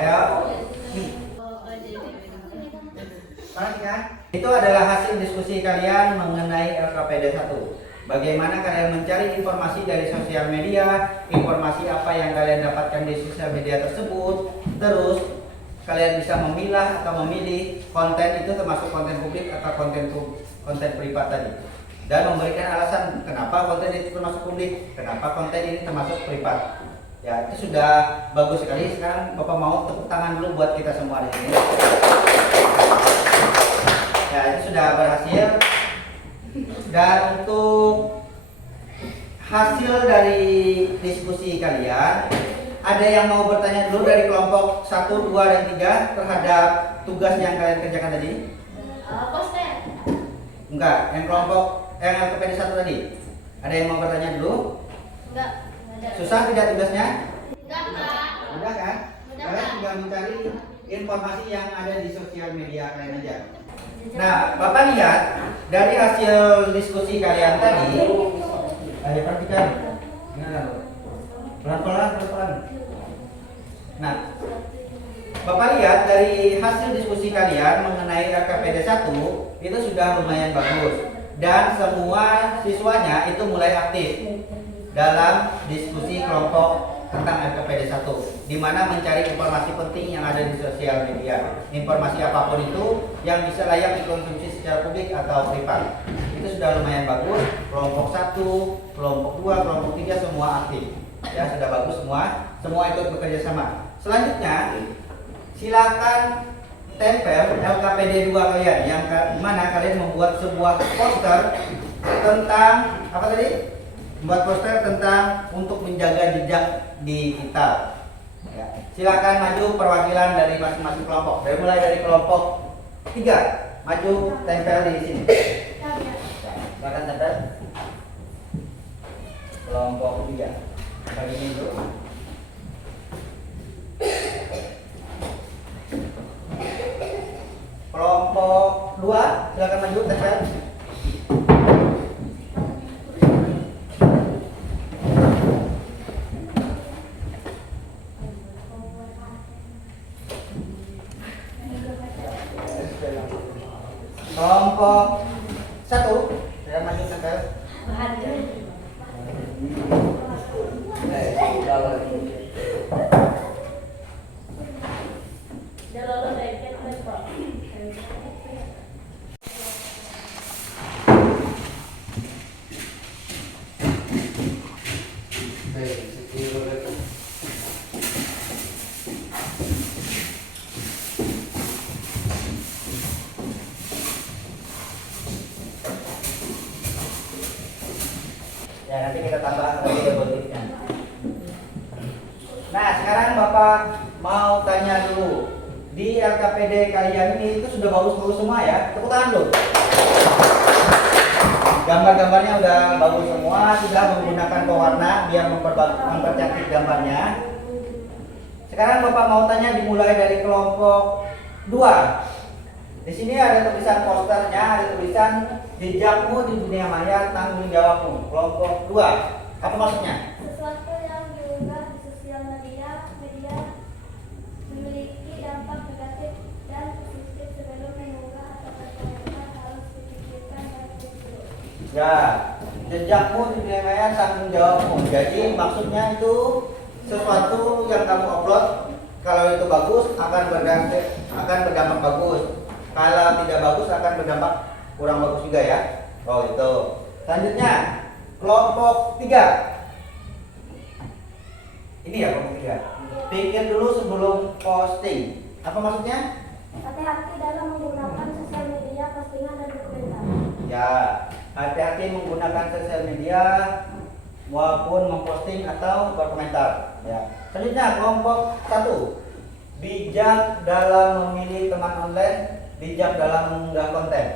Ayo. Perhatikan. Itu adalah hasil diskusi kalian mengenai LKPD 1. Bagaimana kalian mencari informasi dari sosial media, informasi apa yang kalian dapatkan di sosial media tersebut, terus kalian bisa memilah atau memilih konten itu termasuk konten publik atau konten privat tadi, dan memberikan alasan kenapa konten itu termasuk publik, kenapa konten ini termasuk privat. Ya, itu sudah bagus sekali. Sekarang Bapak mau tepuk tangan dulu buat kita semua di sini. Ya, itu sudah berhasil. Dan untuk hasil dari diskusi kalian ada yang mau bertanya dulu dari kelompok 1, 2, dan 3 terhadap tugas yang kalian kerjakan tadi? Poster. Enggak, yang kelompok yang LKPD 1 tadi. Ada yang mau bertanya dulu? Enggak. Susah tidak tugasnya? Enggak, Kak. Mudah kan? Mudah, Kalian Kak. tinggal mencari informasi yang ada di sosial media kalian aja. Nah, Bapak lihat dari hasil diskusi kalian tadi, ayo perhatikan. Pelan-pelan, pelan-pelan. Nah, Bapak lihat dari hasil diskusi kalian mengenai RKPD 1 itu sudah lumayan bagus dan semua siswanya itu mulai aktif dalam diskusi kelompok tentang RKPD 1, di mana mencari informasi penting yang ada di sosial media. Informasi apapun itu yang bisa layak dikonsumsi secara publik atau privat. Itu sudah lumayan bagus. Kelompok 1, kelompok 2, kelompok 3 semua aktif. Ya, sudah bagus semua. Semua ikut bekerja sama. Selanjutnya, silakan tempel LKPD 2 kalian yang mana kalian membuat sebuah poster tentang apa tadi? Membuat poster tentang untuk menjaga jejak digital. Ya. Silakan maju perwakilan dari masing-masing kelompok. Mulai dari kelompok 3, maju tempel di sini. Silakan tempel. Kelompok 3. Bagi ini dulu. Kelompok 2, silakan maju tempel. Kelompok 1, silakan maju tempel. Ya, nanti kita tambah lagi robotiknya. Nah, sekarang Bapak mau tanya dulu. Di LKPD kalian ini itu sudah bagus-bagus semua ya? Tepuk tangan dulu. Gambar-gambarnya udah bagus semua, sudah menggunakan pewarna biar mempercantik gambarnya. Sekarang Bapak mau tanya dimulai dari kelompok 2. Di sini ada tulisan posternya, ada tulisan jejakmu di dunia maya, tanggung jawabmu. Kelompok 2. Apa maksudnya? Sesuatu yang diunggah di sosial media memiliki dampak negatif dan positif. Sebelum mengunggah atau berkomentar harus dipikirkan dan ditulis. Ya, jejakmu di dunia maya, tanggung jawabmu. Jadi maksudnya itu sesuatu yang kamu upload, kalau itu bagus akan berdampak bagus. Kalau tidak bagus akan berdampak kurang bagus juga ya. Oh itu. Selanjutnya kelompok 3. Ini ya kelompok 3. Pikir dulu sebelum posting. Apa maksudnya? Hati-hati dalam menggunakan sosial media, postingan dan dokumenter. Ya, hati-hati menggunakan sosial media maupun memposting atau berkomentar. Ya. Selanjutnya kelompok 1. Bijak dalam memilih teman online, bijak dalam mengunggah konten.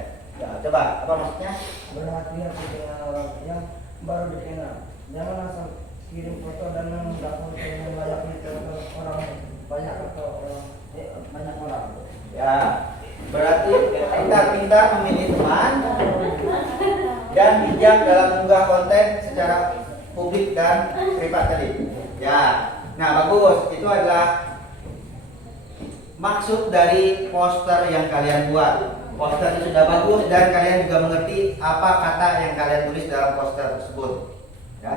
Ya, coba apa maksudnya? Berhati-hati dengan orang yang baru dikenal. Jangan langsung kirim foto dan mengunggah konten yang layak ke orang banyak atau banyak orang. Ya, berarti pintar-pintar memilih teman dan bijak dalam mengunggah konten secara publik dan privat tadi. Ya, nah bagus. Itu adalah maksud dari poster yang kalian buat. Posternya sudah bagus dan kalian juga mengerti apa kata yang kalian tulis dalam poster tersebut. Ya.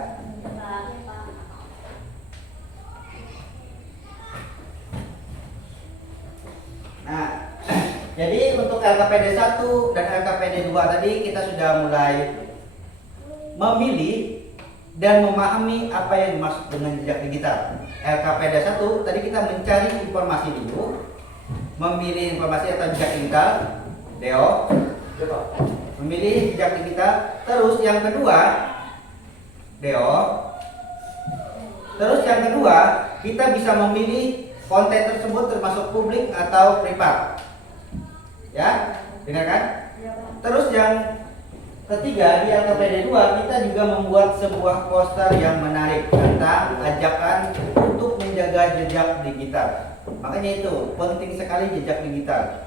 Nah, jadi untuk LKPD 1 dan LKPD 2 tadi kita sudah mulai memilih dan memahami apa yang dimaksud dengan jejak digital. LKPD 1 tadi kita mencari informasi dulu, memilih informasi atau jejak digital, Deo, memilih jejak digital. Terus yang kedua, Deo, terus yang kedua kita bisa memilih konten tersebut termasuk publik atau privat. Ya, benar kan? Terus yang ketiga di LKPD 2 kita juga membuat sebuah poster yang menarik tentang ajakan untuk menjaga jejak digital. Makanya itu penting sekali jejak digital.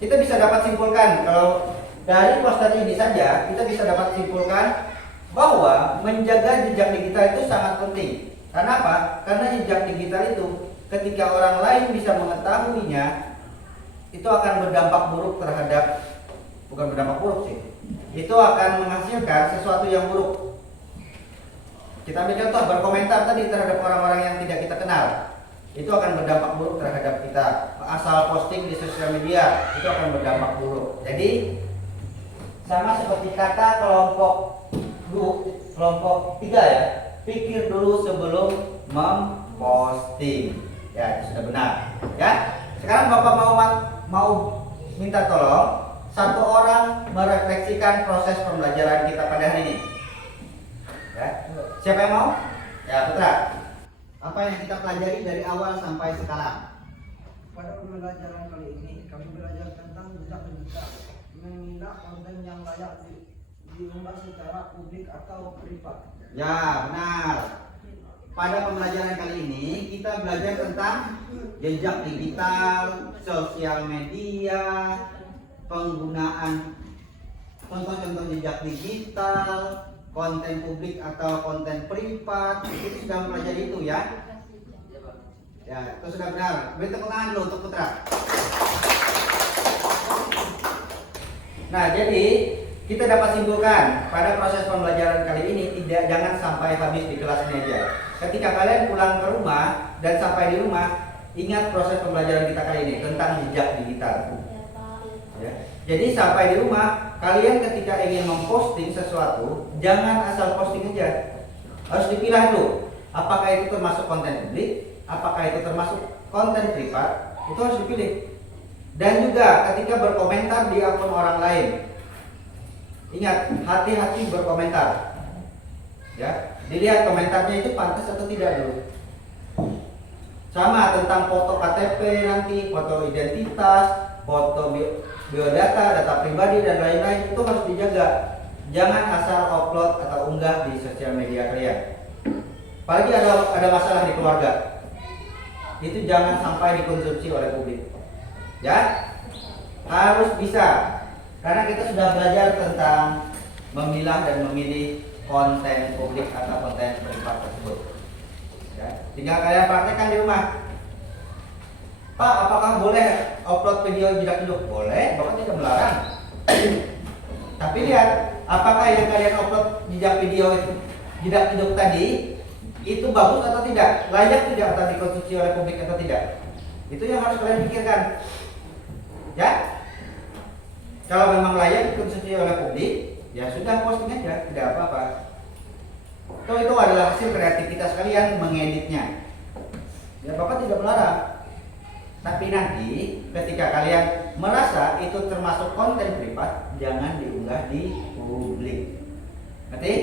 Kita bisa dapat simpulkan kalau dari poster ini saja kita bisa dapat simpulkan bahwa menjaga jejak digital itu sangat penting. Karena apa? Karena jejak digital itu ketika orang lain bisa mengetahuinya itu akan berdampak buruk terhadap, bukan berdampak buruk sih, itu akan menghasilkan sesuatu yang buruk. Kita ambil contoh, berkomentar tadi terhadap orang-orang yang tidak kita kenal, itu akan berdampak buruk terhadap kita. Asal posting di sosial media itu akan berdampak buruk. Jadi sama seperti kata kelompok 3 ya, pikir dulu sebelum memposting. Ya, itu sudah benar. Ya, sekarang Bapak mau minta tolong satu orang merefleksikan proses pembelajaran kita pada hari ini. Ya, siapa yang mau? Ya, Putra. Apa yang kita pelajari dari awal sampai sekarang? Pada pembelajaran kali ini kami belajar tentang jejak digital, memilah konten yang layak diunggah secara publik atau privat. Ya, benar. Pada pembelajaran kali ini kita belajar tentang jejak digital, sosial media, penggunaan contoh-contoh jejak digital, konten publik atau konten privat. Itu sudah mempelajari itu ya. Ya, itu sudah benar. Beri tepuk tangan dulu untuk Putra. Nah, jadi kita dapat simpulkan pada proses pembelajaran kali ini jangan sampai habis di kelas ini aja. Ketika kalian pulang ke rumah dan sampai di rumah, ingat proses pembelajaran kita kali ini tentang jejak digital. Ya. Jadi sampai di rumah, kalian ketika ingin memposting sesuatu, jangan asal posting aja. Harus dipilah dulu. Apakah itu termasuk konten publik? Apakah itu termasuk konten privat? Itu harus dipilih. Dan juga ketika berkomentar di akun orang lain, ingat, hati-hati berkomentar. Ya, dilihat komentarnya itu pantas atau tidak dulu. Sama tentang foto KTP nanti, foto identitas, foto biodata, data pribadi dan lain-lain itu harus dijaga. Jangan asal upload atau unggah di sosial media kalian. Apalagi ada masalah di keluarga, itu jangan sampai dikonsumsi oleh publik. Ya, harus bisa. Karena kita sudah belajar tentang memilah dan memilih konten publik atau konten privat tersebut. Ya, tinggal kalian praktekkan di rumah. Pak, apakah boleh upload video jejak hidup? Boleh, Bapak tidak melarang. Tapi lihat, apakah yang kalian upload jejak video jejak hidup tadi itu bagus atau tidak? Layak tidak atau dikonsumsi oleh publik atau tidak? Itu yang harus kalian pikirkan. Ya? Kalau memang layak dikonsumsi oleh publik, ya sudah posting aja, tidak apa-apa. Itu adalah hasil kreativitas kalian mengeditnya. Ya, Bapak tidak melarang. Tapi nanti ketika kalian merasa itu termasuk konten privat, jangan diunggah di publik. Ngerti?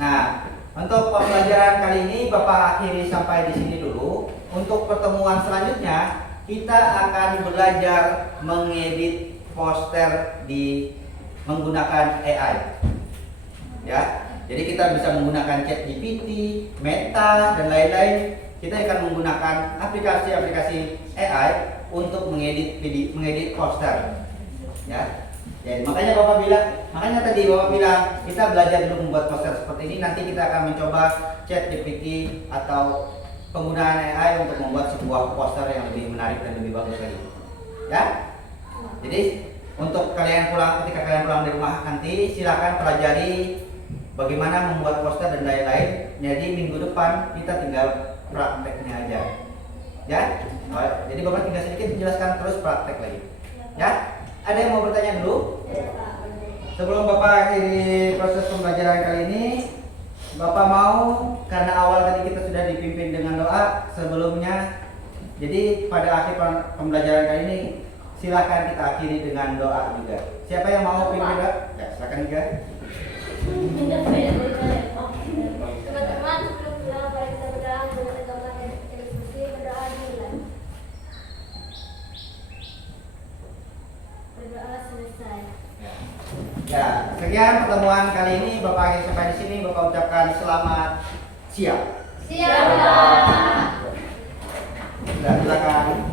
Nah, untuk pembelajaran kali ini Bapak akhiri sampai di sini dulu. Untuk pertemuan selanjutnya kita akan belajar mengedit poster menggunakan AI. Ya. Jadi kita bisa menggunakan ChatGPT, Meta dan lain-lain. Kita akan menggunakan aplikasi-aplikasi AI untuk mengedit poster. Ya. Jadi makanya tadi Bapak bilang kita belajar dulu membuat poster seperti ini. Nanti kita akan mencoba ChatGPT atau penggunaan AI untuk membuat sebuah poster yang lebih menarik dan lebih bagus lagi. Ya. Jadi untuk ketika kalian pulang di rumah nanti silakan pelajari bagaimana membuat poster dan lain-lain. Jadi minggu depan kita tinggal prakteknya aja. Ya. Jadi Bapak tinggal sedikit menjelaskan terus praktek lagi. Ya. Ada yang mau bertanya dulu? Sebelum Bapak akhiri proses pembelajaran kali ini, Bapak mau, karena awal tadi kita sudah dipimpin dengan doa sebelumnya, jadi pada akhir pembelajaran kali ini silakan kita akhiri dengan doa juga. Siapa yang mau pimpin doa? Ya, silakan juga. Teman-teman, sebelum pulang, mari kita berdoa. selesai. Ya, sekian pertemuan kali ini. Bapak akhir sampai di sini. Bapak ucapkan selamat siang. Siap, Pak. Dan silakan.